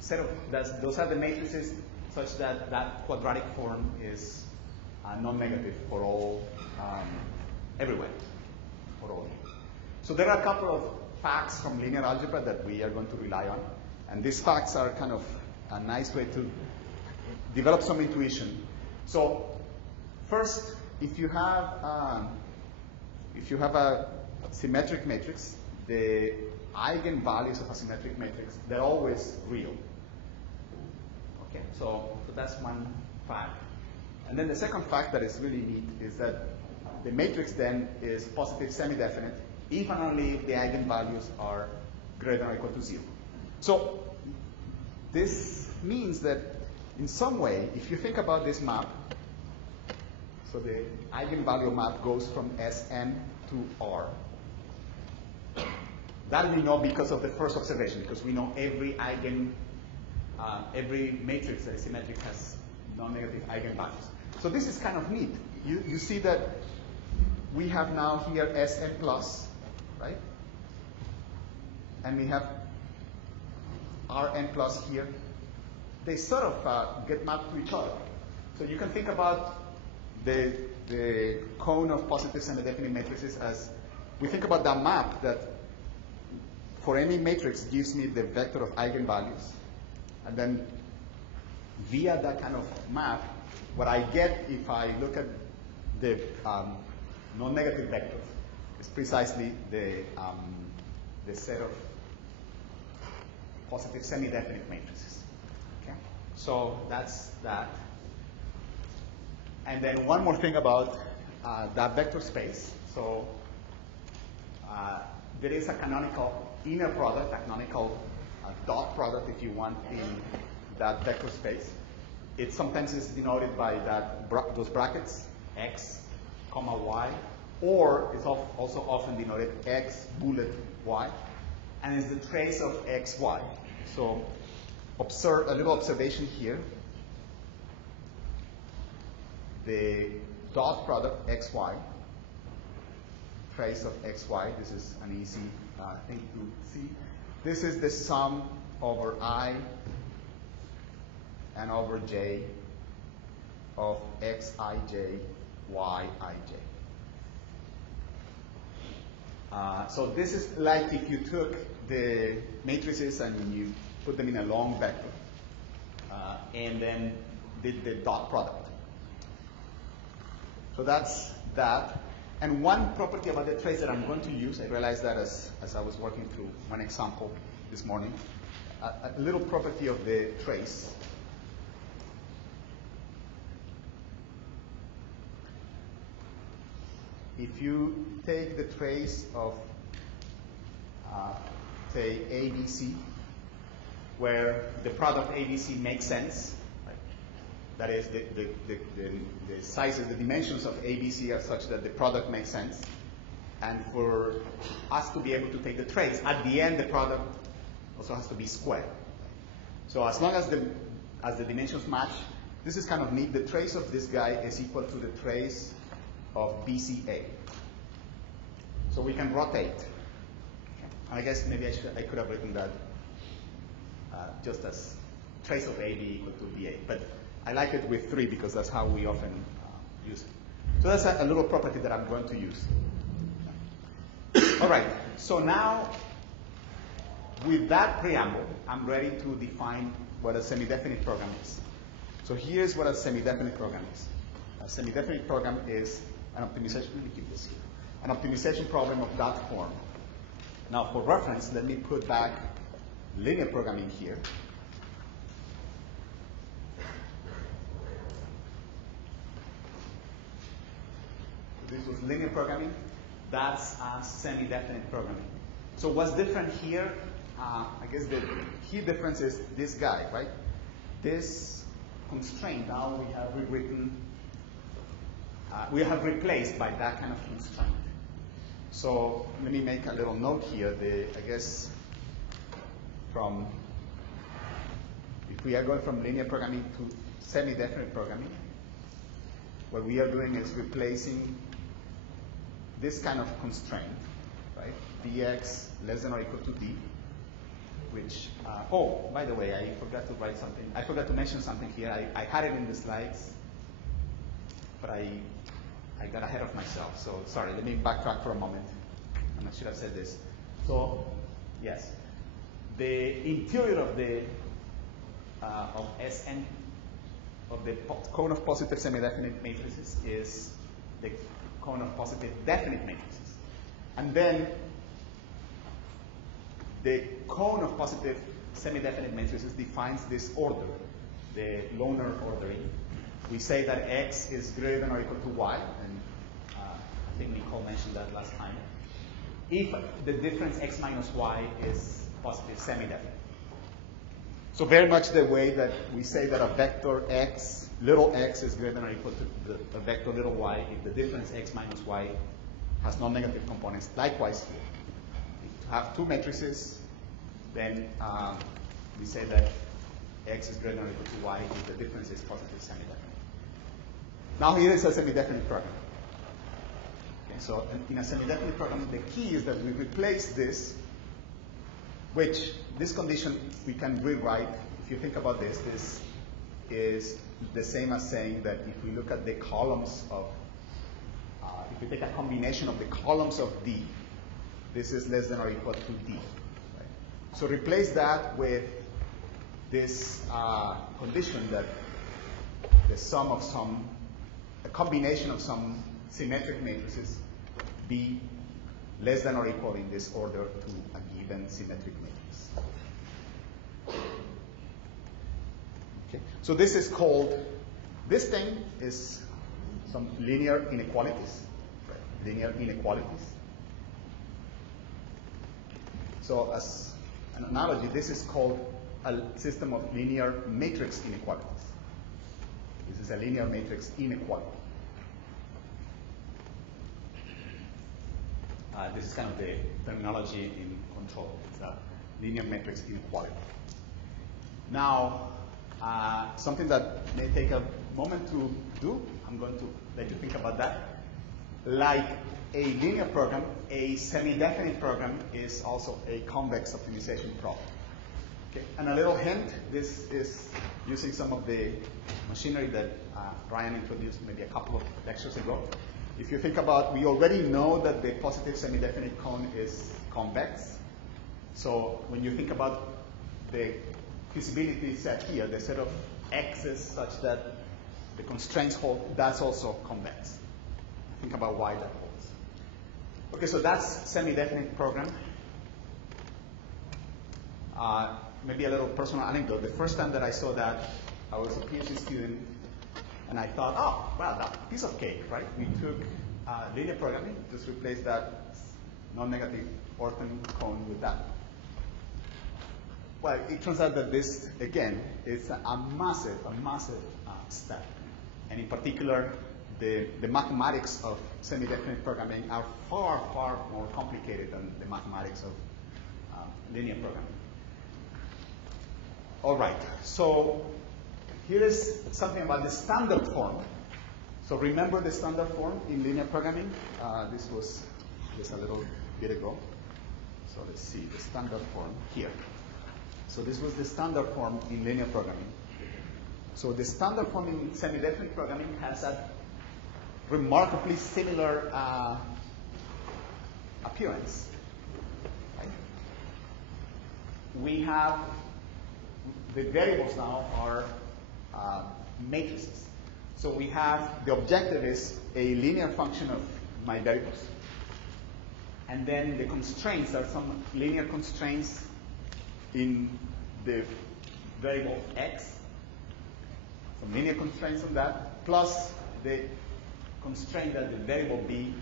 set of, those are the matrices such that that quadratic form is non-negative for all, everywhere, for all. So there are a couple of facts from linear algebra that we are going to rely on, and these facts are kind of a nice way to develop some intuition. So first, if you have a symmetric matrix, the eigenvalues of a symmetric matrix, they're always real. Okay, so that's one fact. And then the second fact that is really neat is that the matrix then is positive semi-definite if and only if the eigenvalues are greater than or equal to 0. So this means that in some way, if you think about this map, so the eigenvalue map goes from Sn to R. That we know because of the first observation, because we know every matrix that is symmetric has non-negative eigenvalues. So this is kind of neat. You see that we have now here Sn plus, right? And we have Rn plus here. They sort of get mapped to each other. So you can think about the cone of positive semi-definite matrices as we think about that map that for any matrix gives me the vector of eigenvalues. And then via that kind of map, what I get if I look at the non-negative vectors is precisely the set of positive semi-definite matrices. Okay? So that's that. And then one more thing about that vector space. So there is a canonical inner product, a canonical dot product, if you want, in that vector space. It sometimes is denoted by those brackets, x, comma, y, or it's also often denoted x bullet y, and it's the trace of x, y. So observe a little observation here. The dot product xy, trace of xy, this is an easy thing to see. This is the sum over I and over j of xij, yij. So this is like if you took the matrices and you put them in a long vector and then did the dot product. So that's that. And one property about the trace that I'm going to use, I realized that as I was working through one example this morning, a little property of the trace. If you take the trace of, say, ABC, where the product ABC makes sense, right? That is, the sizes, the dimensions of ABC are such that the product makes sense. And for us to be able to take the trace, at the end, the product also has to be square. So as long as the dimensions match, this is kind of neat. The trace of this guy is equal to the trace of BCA. So we can rotate. I guess maybe I could have written that just as trace of AB equal to BA. But I like it with 3 because that's how we often use it. So that's a little property that I'm going to use. All right. So now, with that preamble, I'm ready to define what a semidefinite program is. So here's what a semidefinite program is. A semidefinite program is an optimization. Let me keep this here. An optimization problem of that form. Now, for reference, let me put back linear programming here. This was linear programming. That's semi-definite programming. So what's different here? I guess the key difference is this guy, right? This constraint now we have rewritten. We have replaced by that kind of constraint. So let me make a little note here. I guess if we are going from linear programming to semi-definite programming, what we are doing is replacing this kind of constraint, right? Dx less than or equal to d, which, oh, by the way, I forgot to write something. I forgot to mention something here. I had it in the slides, but I got ahead of myself. So sorry, let me backtrack for a moment. I should have said this. So, yes, the interior of the of Sn of the cone of positive semi-definite matrices is the cone of positive definite matrices. And then the cone of positive semi-definite matrices defines this order, the loaner ordering. We say that x is greater than or equal to y, and I think Nicole mentioned that last time. If the difference x minus y is positive semi-definite. So very much the way that we say that a vector x, little x, is greater than or equal to a vector little y if the difference x minus y has non-negative components. Likewise here. If you have two matrices, then we say that x is greater than or equal to y if the difference is positive semi-definite. Now here is a semi-definite program. Okay, so in a semi-definite program, the key is that we replace this, which this condition we can rewrite. If you think about this, this is the same as saying that if we look at the columns of, if we take a combination of the columns of D, this is less than or equal to D. Right? So replace that with this condition that the sum of some, a combination of some symmetric matrices be less than or equal in this order to a given symmetric matrix. Okay. So this is called, this thing is some linear inequalities. Right? Linear inequalities. So as an analogy, this is called a system of linear matrix inequalities. This is a linear matrix inequality. This is kind of the terminology in control. It's a linear matrix inequality. Now, something that may take a moment to do, I'm going to let you think about that. Like a linear program, a semi-definite program is also a convex optimization problem. Okay. And a little hint, this is using some of the machinery that Ryan introduced maybe a couple of lectures ago. If you think about, we already know that the positive semi-definite cone is convex. So when you think about the feasibility set here, the set of x's such that the constraints hold, that's also convex. Think about why that holds. Okay, so that's semi-definite program. Maybe a little personal anecdote. The first time that I saw that, I was a PhD student, and I thought, oh, well, that's a piece of cake, right? We took linear programming, just replaced that non-negative ortho cone with that. Well, it turns out that this, again, is a massive step. And in particular, the mathematics of semi-definite programming are far, far more complicated than the mathematics of linear programming. All right, so here is something about the standard form. So remember the standard form in linear programming? This was just a little bit ago. So let's see, the standard form here. So this was the standard form in linear programming. So the standard form in semi-definite programming has a remarkably similar appearance. Right? We have, the variables now are matrices. So we have, the objective is a linear function of my variables. And then the constraints are some linear constraints in the variable x, some linear constraints on that, plus the constraint that the variable be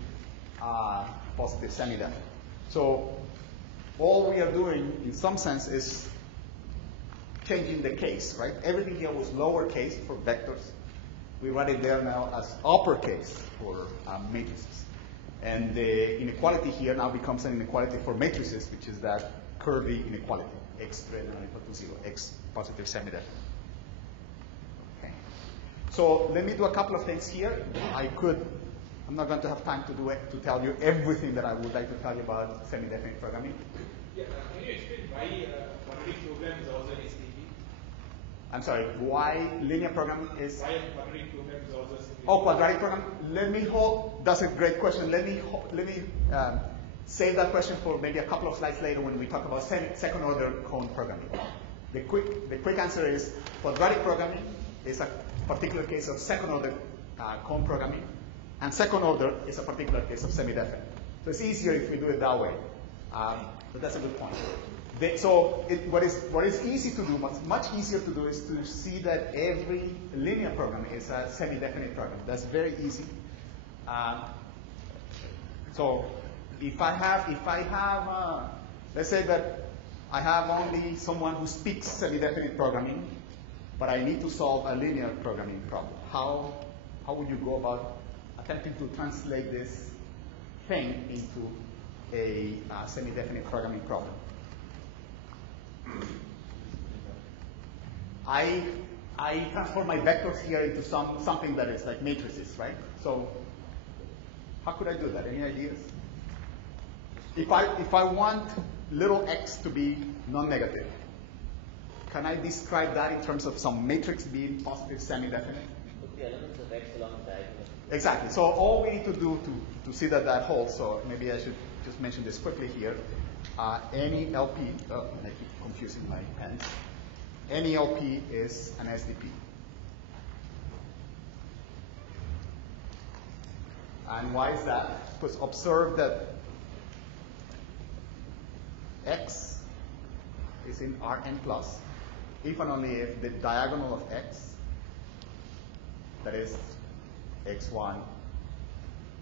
positive semi-definite. So all we are doing, in some sense, is changing the case, right? Everything here was lowercase for vectors. We write it there now as uppercase for matrices. And the inequality here now becomes an inequality for matrices, which is that curvy inequality, x greater than or equal to 0, x positive semi-definite. Okay. So let me do a couple of things here. I'm not going to have time to do it, to tell you everything that I would like to tell you about semi-definite programming. Yeah, can you explain why quadratic program is also an SDP? I'm sorry, why linear programming is? Why quadratic program is also SDP? Oh, quadratic program. Let me hold. That's a great question. Let me save that question for maybe a couple of slides later when we talk about second-order cone programming. The quick answer is quadratic programming is a particular case of second-order cone programming, and second order is a particular case of semi-definite. So it's easier if we do it that way. But that's a good point. What is easy to do, much easier to do, is to see that every linear program is a semi-definite program. That's very easy. So if I have, let's say that I have only someone who speaks semi-definite programming, but I need to solve a linear programming problem. How would you go about attempting to translate this thing into a semi-definite programming problem? I transform my vectors here into something that is like matrices, right? So how could I do that? Any ideas? If I want little x to be non-negative, can I describe that in terms of some matrix being positive semi-definite? Put the elements of x along the diagonal. Exactly. So all we need to do to see that holds, so maybe I should just mention this quickly here. Any LP, I keep confusing my pens. Any LP is an SDP. And why is that? Because observe that x is in Rn plus if and only if the diagonal of x, that is x1,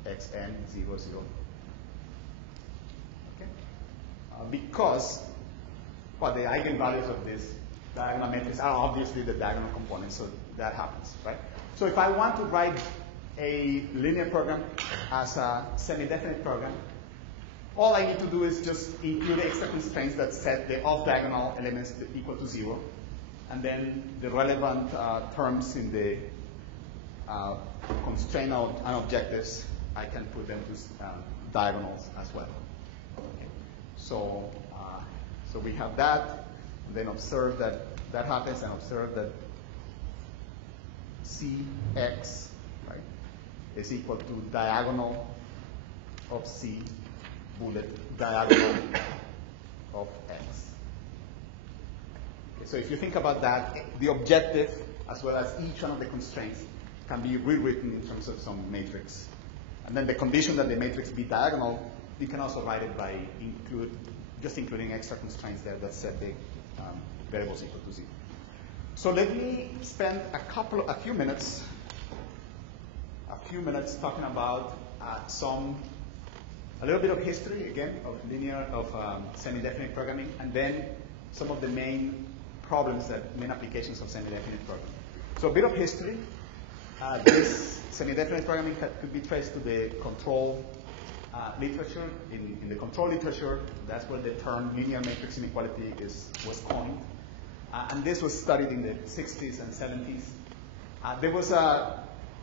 xn, 0, 0. Okay? Because, well, the eigenvalues of this diagonal matrix are obviously the diagonal components, so that happens, right? So if I want to write a linear program as a semi-definite program, all I need to do is just include extra constraints that set the off-diagonal elements equal to 0, and then the relevant terms in the constraint and objectives, I can put them to diagonals as well. Okay. So we have that, and then observe that that happens, and observe that Cx, right, is equal to diagonal of C bullet diagonal of X. Okay, so if you think about that, the objective as well as each one of the constraints can be rewritten in terms of some matrix. And then the condition that the matrix be diagonal, you can also write it by including extra constraints there that set the variables equal to 0. So let me spend a few minutes talking about a little bit of history again of semi-definite programming, and then some of the main applications of semi-definite programming. So a bit of history. This semi-definite programming could be traced to the control literature. In the control literature, that's where the term linear matrix inequality was coined. And this was studied in the 60s and 70s. There was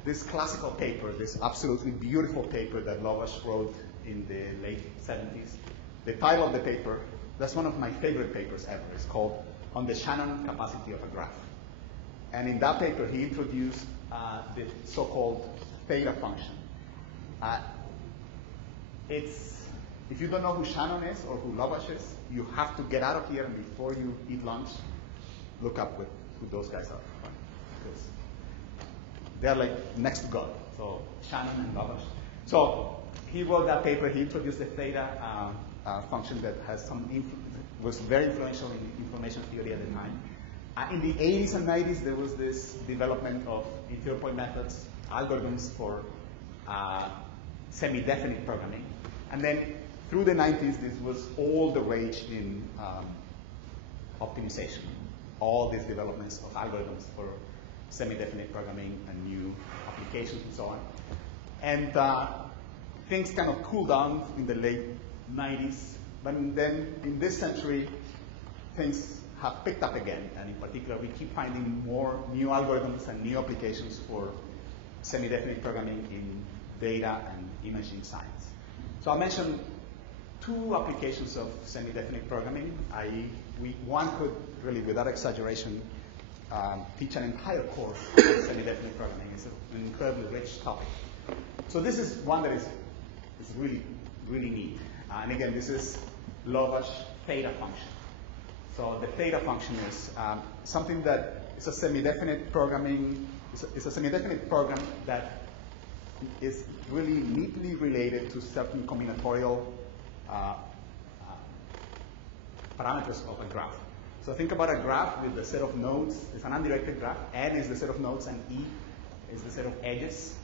this classical paper, this absolutely beautiful paper that Lovash wrote in the late 70s. The title of the paper, that's one of my favorite papers ever. It's called On the Shannon Capacity of a Graph. And in that paper, he introduced the so-called theta function. If you don't know who Shannon is or who Lovash is, you have to get out of here, and before you eat lunch, look up who those guys are. Because they're like next to God. So Shannon and Lovash. So he wrote that paper. He introduced the theta function that was very influential in information theory at the time. In the 80s and 90s, there was this development of interior point methods, algorithms for semi-definite programming. And then through the 90s, this was all the rage in optimization. All these developments of algorithms for semi-definite programming and new applications and so on. And things kind of cooled down in the late 90s. But then in this century, things have picked up again. And in particular, we keep finding more new algorithms and new applications for semi-definite programming in data and imaging science. So I mentioned two applications of semi-definite programming. One could really, without exaggeration, teach an entire course of semi-definite programming. It's an incredibly rich topic. So this is one that is really, really neat. And again, this is Lovash theta function. So the theta function is something that is a semi-definite programming. It's a semi-definite program that is really neatly related to certain combinatorial parameters of a graph. So think about a graph with a set of nodes. It's an undirected graph. N is the set of nodes, and E is the set of edges.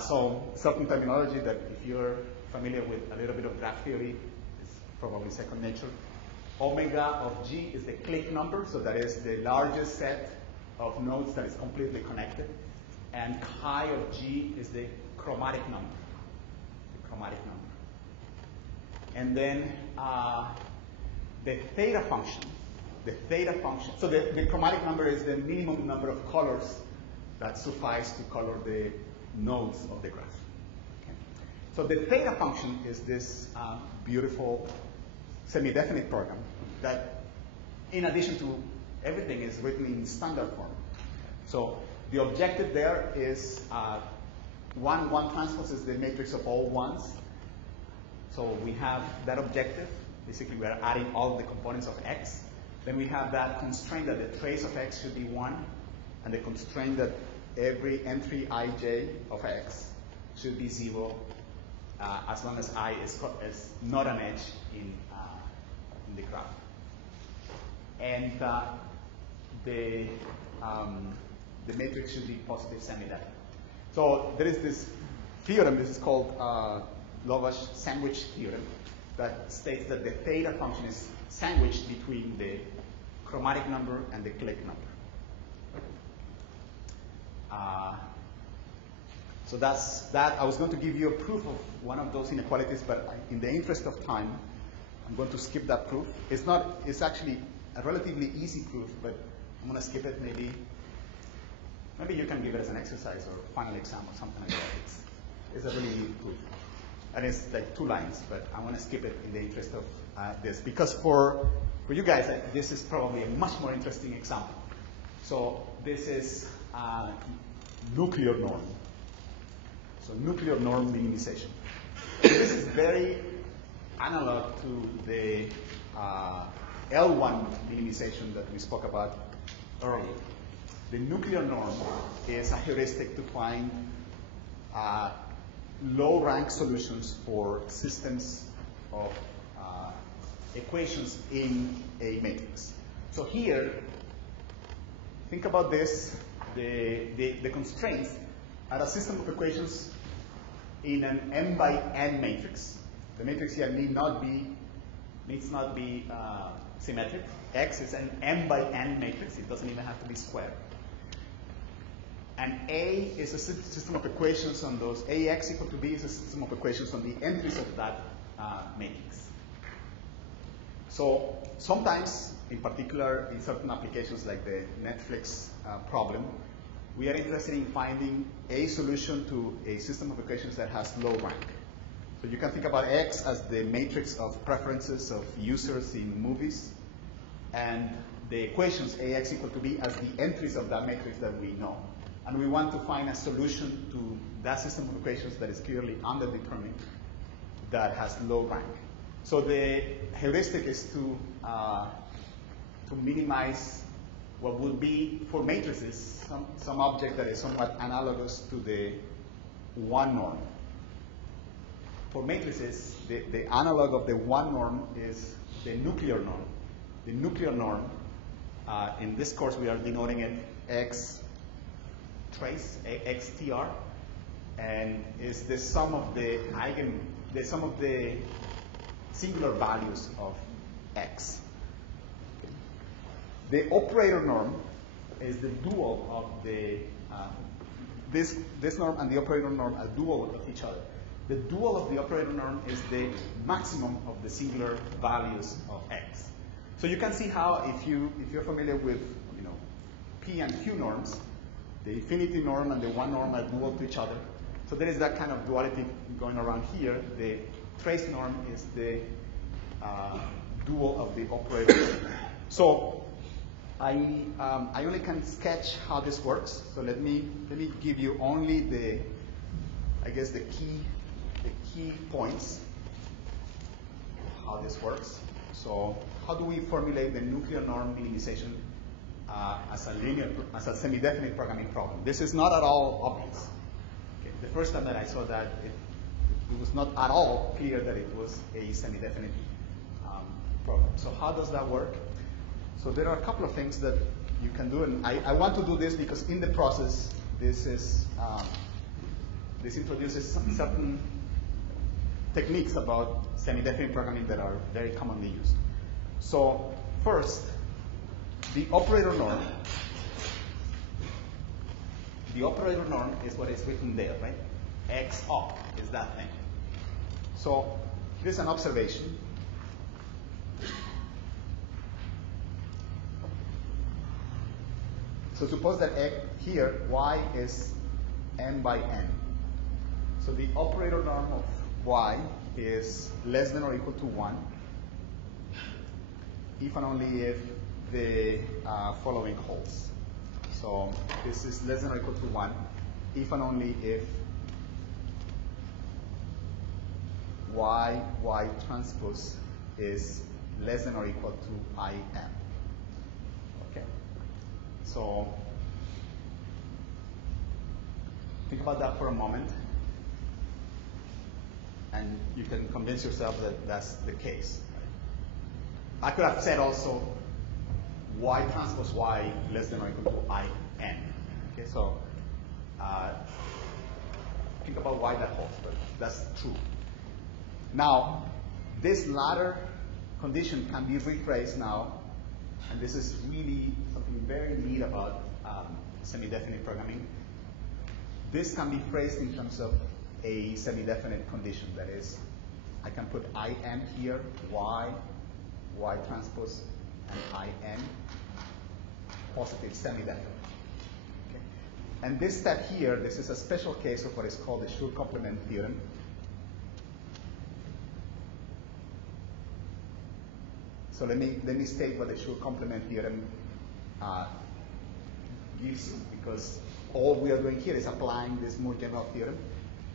So certain terminology that if you're familiar with a little bit of graph theory, it's probably second nature. Omega of G is the clique number, so that is the largest set of nodes that is completely connected. And chi of G is the chromatic number. The chromatic number. And then the theta function. So the chromatic number is the minimum number of colors that suffice to color the nodes of the graph. Okay. So the theta function is this beautiful semi-definite program that, in addition to everything, is written in standard form. So the objective there is 1 transpose is the matrix of all ones. So we have that objective. Basically, we are adding all the components of X. Then we have that constraint that the trace of X should be 1, and the constraint that every entry ij of X should be 0 as long as I is not an edge in the graph. And the matrix should be positive semi-definite. So there is this theorem, this is called Lovász sandwich theorem, that states that the theta function is sandwiched between the chromatic number and the clique number. So that's that. I was going to give you a proof of one of those inequalities, but in the interest of time, I'm going to skip that proof. It's actually a relatively easy proof, but I'm going to skip it. Maybe you can give it as an exercise or final exam or something like that. It's a really easy proof. And it's like 2 lines, but I want to skip it in the interest of this. Because for you guys, this is probably a much more interesting example. So this is nuclear norm. So nuclear norm minimization. This is very analog to the L1 minimization that we spoke about earlier. The nuclear norm is a heuristic to find low-rank solutions for systems of equations in a matrix. So here, think about this. The constraints are a system of equations in an m by n matrix. The matrix here needs not be symmetric. X is an m by n matrix. It doesn't even have to be squared. And A is a system of equations on those. Ax equal to B is a system of equations on the entries of that matrix. So sometimes, in particular, in certain applications like the Netflix problem, we are interested in finding a solution to a system of equations that has low rank. So you can think about X as the matrix of preferences of users in movies, and the equations Ax equal to B as the entries of that matrix that we know. And we want to find a solution to that system of equations that is clearly underdetermined, that has low rank. So the heuristic is to minimize what would be, for matrices, some object that is somewhat analogous to the 1 norm. For matrices, the analog of the 1 norm is the nuclear norm. The nuclear norm, in this course we are denoting it X trace, XTR, and is the sum of the singular values of X. The operator norm is the dual of the this norm and the operator norm are dual of each other. The dual of the operator norm is the maximum of the singular values of X. So you can see how, if you're familiar with P and Q norms, the infinity norm and the 1 norm are dual to each other. So there is that kind of duality going around here. The trace norm is the dual of the operator. So I only can sketch how this works. So let me give you only the key points how this works. So how do we formulate the nuclear norm minimization as a semi-definite programming problem? This is not at all obvious. Okay. The first time that I saw that, it was not at all clear that it was a semi-definite problem. So how does that work? So there are a couple of things that you can do, and I want to do this because in the process, this introduces some certain techniques about semi-definite programming that are very commonly used. So first, the operator norm. The operator norm is what is written there, right? X op is that thing. So here's an observation. So suppose that here y is m by n. So the operator norm of y is less than or equal to 1 if and only if the following holds. So this is less than or equal to 1 if and only if y transpose is less than or equal to im. Okay. So think about that for a moment, and you can convince yourself that that's the case. I could have said also y transpose y less than or equal to in. Okay, so think about why that holds, but that's true. Now, this latter condition can be rephrased now, and this is really something very neat about semi-definite programming. This can be phrased in terms of a semi-definite condition. That is, I can put in here, y transpose, and in, positive semi-definite. Okay. And this step here, this is a special case of what is called the Schur complement theorem. So let me state what the Schur complement theorem gives you, because all we are doing here is applying this more general theorem.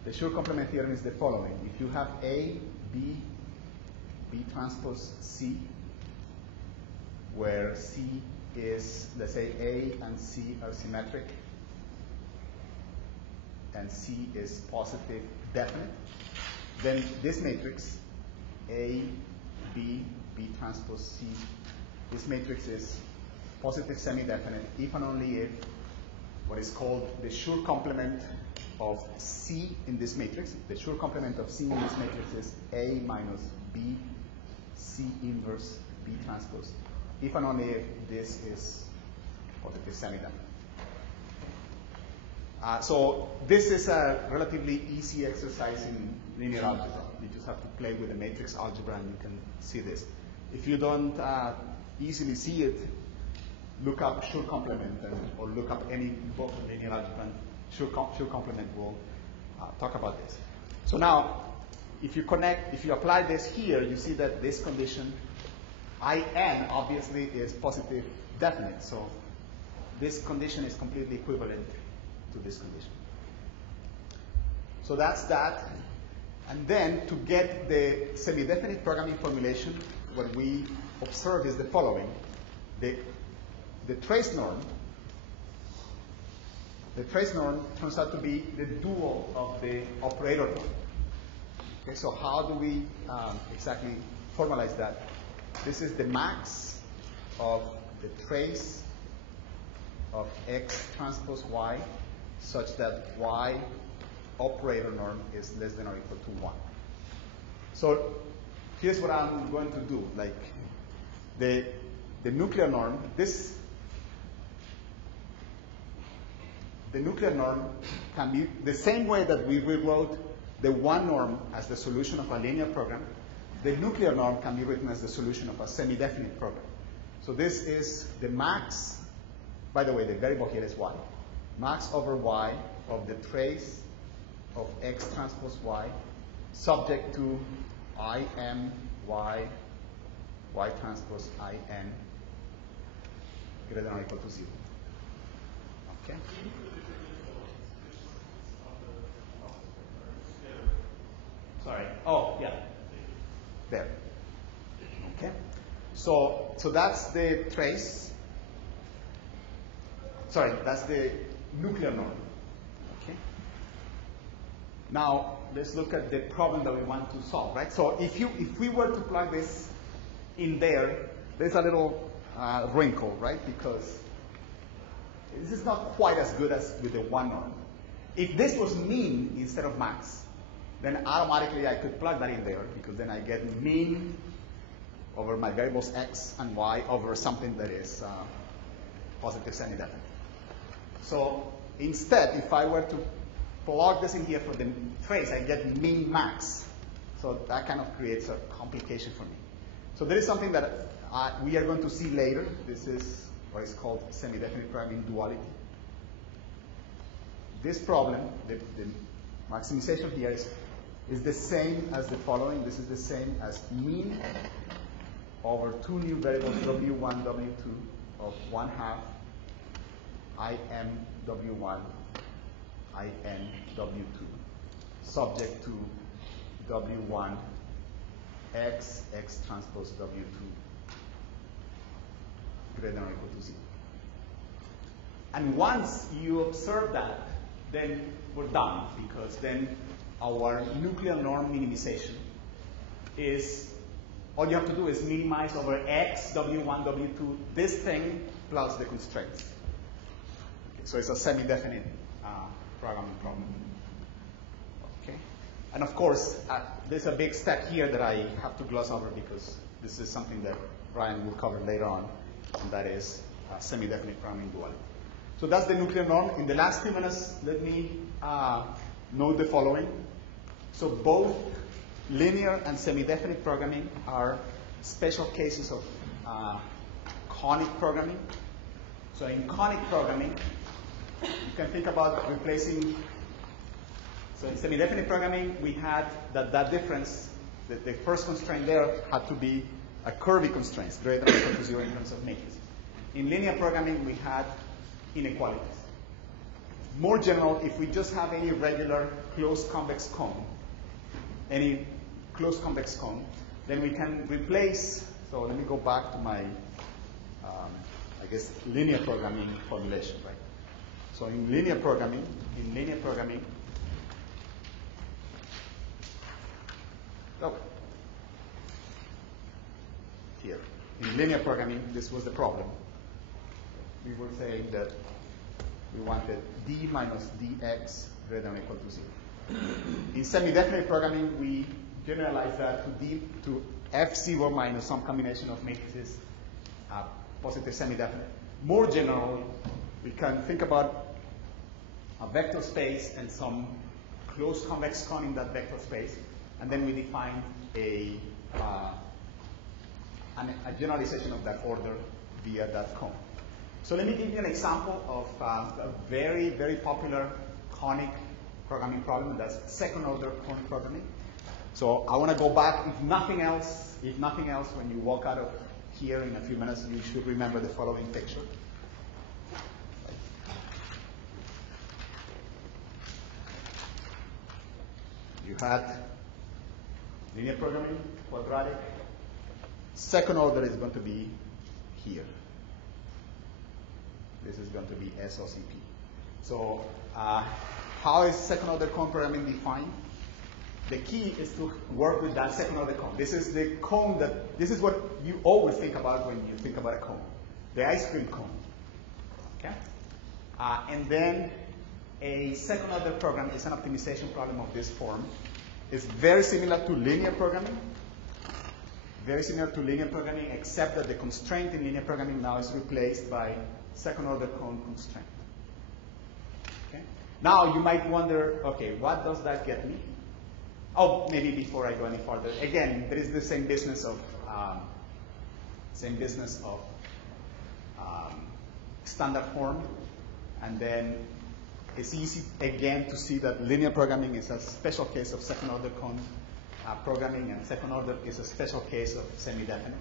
The Schur complement theorem is the following. If you have A, B transpose C, where C is, let's say A and C are symmetric, and C is positive definite, then this matrix, A, B transpose C, this matrix is positive semi-definite if and only if what is called the Schur complement of C in this matrix. The Schur complement of C in this matrix is A minus B, C inverse B transpose, if and only if this is positive semi-definite. So this is a relatively easy exercise in linear algebra. You just have to play with the matrix algebra and you can see this. If you don't easily see it, look up Schur complement or look up any book in linear algebra. And Schur complement will talk about this. So now, if you apply this here, you see that this condition, in obviously is positive definite. So this condition is completely equivalent to this condition. So that's that. And then to get the semi-definite programming formulation, what we observe is the following. The trace norm turns out to be the dual of the operator norm. Okay, so how do we exactly formalize that? This is the max of the trace of X transpose Y such that Y operator norm is less than or equal to 1. So here's what I'm going to do. Like the nuclear norm, the nuclear norm can be the same way that we rewrote the one norm as the solution of a linear program. The nuclear norm can be written as the solution of a semi-definite program. So this is the max, by the way, the variable here is y, max over y of the trace of X transpose Y subject to im y transpose in greater than or equal to 0. Okay? Sorry. Oh, yeah. There. Okay. So that's the trace. Sorry, that's the nuclear norm. Okay. Now let's look at the problem that we want to solve, right? So if we were to plug this in there, there's a little wrinkle, right? Because this is not quite as good as with the one norm. If this was mean instead of max, then automatically I could plug that in there, because then I get mean over my variables x and y over something that is positive semi-definite. So instead, if I were to plug this in here for the trace, I get min max. So that kind of creates a complication for me. So there is something that we are going to see later. This is what is called semi-definite programming duality. This problem, the maximization here is the same as the following. This is the same as mean over two new variables, W1, W2, of 1/2 IM W1, IN W2, subject to W1 X transpose W2 greater than or equal to 0. And once you observe that, then we're done, because then our nuclear norm minimization is, all you have to do is minimize over X, W1, W2, this thing plus the constraints. Okay, so it's a semi-definite programming problem. Okay, and of course, there's a big step here that I have to gloss over, because this is something that Ryan will cover later on, and that is semi-definite programming duality. So that's the nuclear norm. In the last few minutes, let me note the following. So both linear and semi-definite programming are special cases of conic programming. So in conic programming, you can think about replacing. So in semi-definite programming, we had that difference, the first constraint there had to be a curvy constraint, greater than or equal to 0 in terms of matrix. In linear programming, we had inequalities. More general, if we just have any regular closed convex cone, then we can replace. So let me go back to my, I guess, linear programming formulation, right? So in linear programming, here, in linear programming, this was the problem. We were saying that we wanted d minus dx greater than or equal to 0. In semi-definite programming, we generalize that to f0 minus some combination of matrices, positive semi-definite. More generally, we can think about a vector space and some closed convex cone in that vector space, and then we define a generalization of that order via that cone. So let me give you an example of a very, very popular conic programming problem. That's second-order conic programming. So I want to go back. If nothing else, when you walk out of here in a few minutes, you should remember the following picture. You had linear programming, quadratic. Second order is going to be here. This is going to be SOCP. So how is second order cone programming defined? The key is to work with that second order cone. This is the cone this is what you always think about when you think about a cone, the ice cream cone. Okay? And then a second order program is an optimization problem of this form. It's very similar to linear programming. Except that the constraint in linear programming now is replaced by second order cone constraint. Okay? Now you might wonder, okay, what does that get me? Oh, maybe before I go any further, again, there is the same business of standard form, and then it's easy again to see that linear programming is a special case of second order cone programming, and second order is a special case of semi-definite.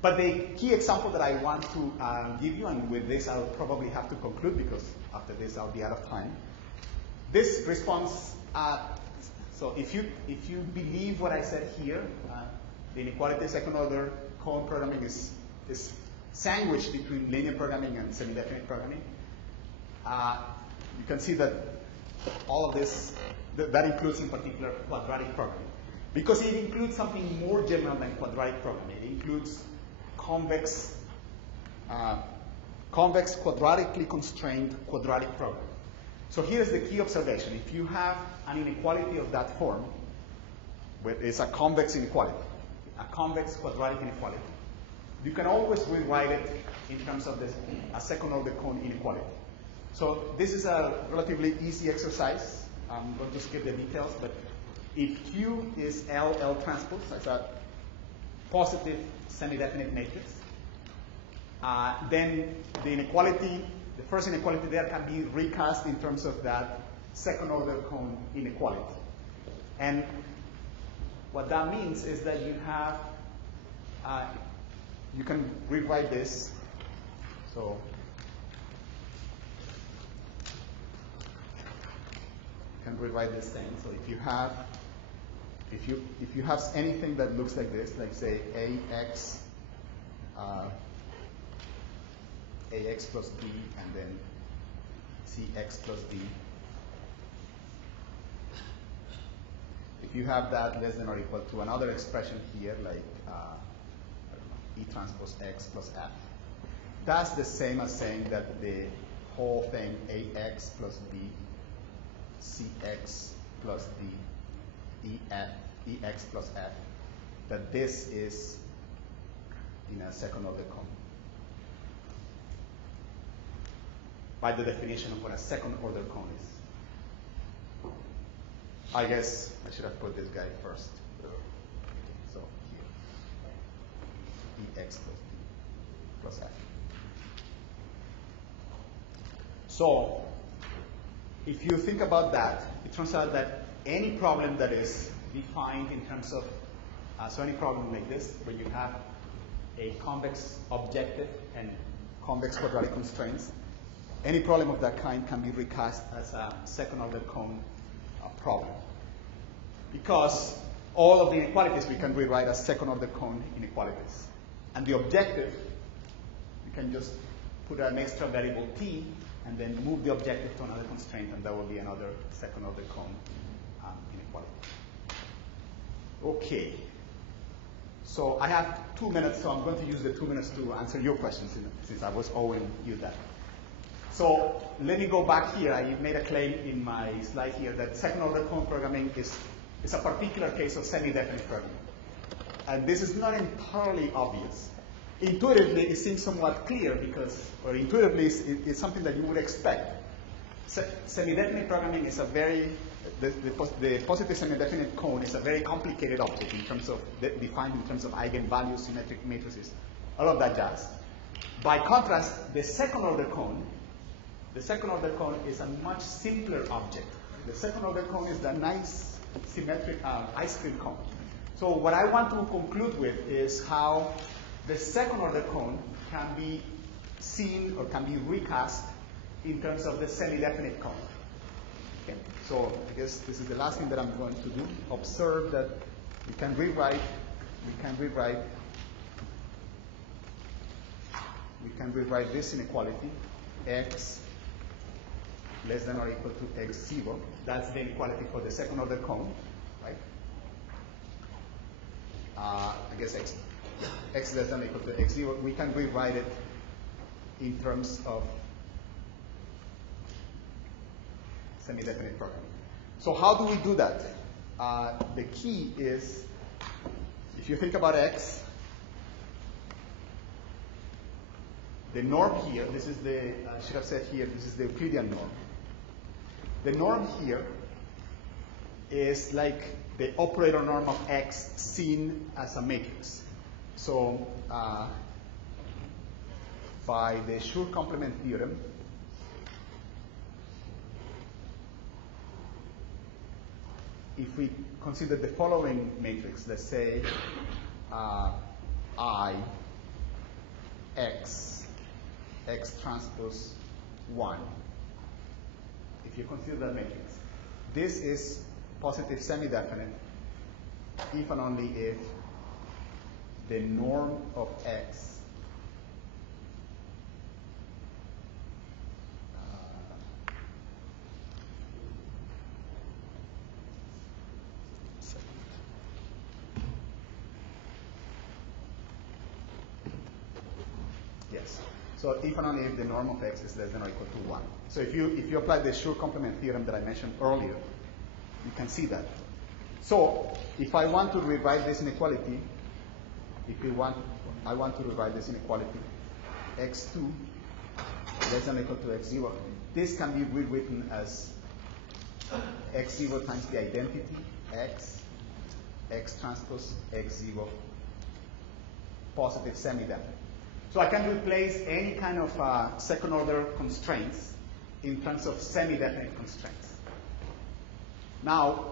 But the key example that I want to give you, and with this I'll probably have to conclude because after this I'll be out of time. This response, so if you believe what I said here, the inequality second order cone programming is sandwiched between linear programming and semi-definite programming. You can see that all of this, that includes in particular quadratic programming. Because it includes something more general than quadratic programming. It includes convex quadratically constrained quadratic programming. So here's the key observation. If you have an inequality of that form, where it's a convex inequality, a convex quadratic inequality, you can always rewrite it in terms of this, a second order cone inequality. So this is a relatively easy exercise. I'm going to skip the details, but if Q is L transpose, that's a positive semi-definite matrix, then the inequality, the first inequality there can be recast in terms of that second order cone inequality. And what that means is that you have, you can rewrite this. So you can rewrite this thing. So if you have, if you have anything that looks like this, like say ax plus b, and then cx plus d. If you have that less than or equal to another expression here, like E transpose x plus f, that's the same as saying that the whole thing ax plus b, cx plus d, ex plus f, that this is in a second order cone. By the definition of what a second order cone is. I guess I should have put this guy first. So here, ex plus d plus f. So if you think about that, it turns out that any problem that is defined in terms of, so any problem like this, where you have a convex objective and convex quadratic constraints, any problem of that kind can be recast as a second order cone problem. Because all of the inequalities we can rewrite as second order cone inequalities. And the objective, you can just put an extra variable t and then move the objective to another constraint, and that will be another second order cone inequality. Okay. So I have 2 minutes, so I'm going to use the 2 minutes to answer your questions since I was owing you that. So let me go back here. I made a claim in my slide here that second order cone programming is a particular case of semi-definite programming. And this is not entirely obvious. Intuitively, it seems somewhat clear because, or intuitively, it's something that you would expect. Semi-definite programming is a very, the positive semi-definite cone is a very complicated object in terms of, defined in terms of eigenvalues, symmetric matrices, all of that jazz. By contrast, the second order cone is a much simpler object. The second order cone is the nice symmetric ice cream cone. So what I want to conclude with is how the second order cone can be seen or can be recast in terms of the semi-definite cone. Okay. So I guess this is the last thing that I'm going to do. Observe that we can rewrite this inequality, x less than or equal to x0. That's the inequality for the second order cone, right? I guess x less than or equal to x0. We can rewrite it in terms of semi-definite programming. So how do we do that? The key is, if you think about x, the norm here, this is the, I should have said here, this is the Euclidean norm. The norm here is like the operator norm of x seen as a matrix. So by the Schur complement theorem, if we consider the following matrix, let's say I, x transpose 1, if you consider that matrix, this is positive semi-definite if and only if the norm of x So if and only if the norm of x is less than or equal to 1. So if you apply the sure complement theorem that I mentioned earlier, you can see that. So if I want to rewrite this inequality, I want to rewrite this inequality, x2 less than or equal to x0, this can be rewritten as x0 times the identity, x transpose x0, positive semi-definite. So I can replace any kind of second-order constraints in terms of semi-definite constraints. Now,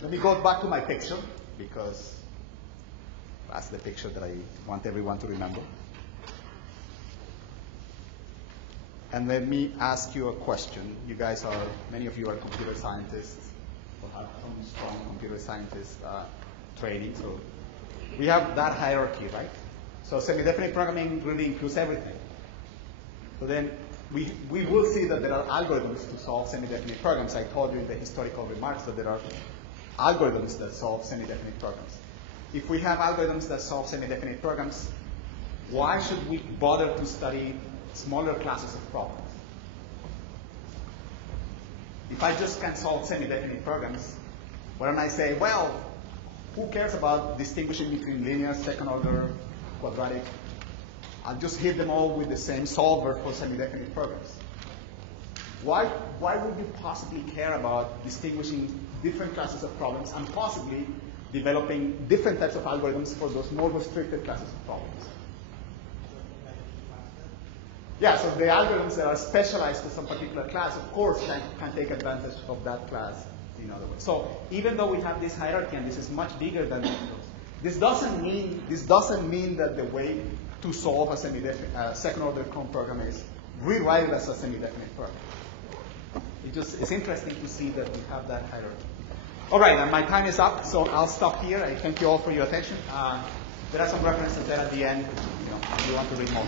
let me go back to my picture, because that's the picture that I want everyone to remember. And let me ask you a question. You guys many of you are computer scientists, or have some strong computer scientist training. So we have that hierarchy, right? So semi-definite programming really includes everything. So then we will see that there are algorithms to solve semi-definite programs. I told you in the historical remarks that there are algorithms that solve semi-definite programs. If we have algorithms that solve semi-definite programs, why should we bother to study smaller classes of problems? If I just can solve semi-definite programs, why don't I say, well, who cares about distinguishing between linear, second order, quadratic? I'll just hit them all with the same solver for semi-definite programs. Why would you possibly care about distinguishing different classes of problems and possibly developing different types of algorithms for those more restricted classes of problems? Yeah, so the algorithms that are specialized to some particular class, of course, can take advantage of that class in other ways. So even though we have this hierarchy, and this is much bigger than this doesn't mean that the way to solve a second-order program is rewrite it as a semi-definite program. It's interesting to see that we have that hierarchy. All right, and my time is up, so I'll stop here. I thank you all for your attention. There are some references there at the end, if you want to read more.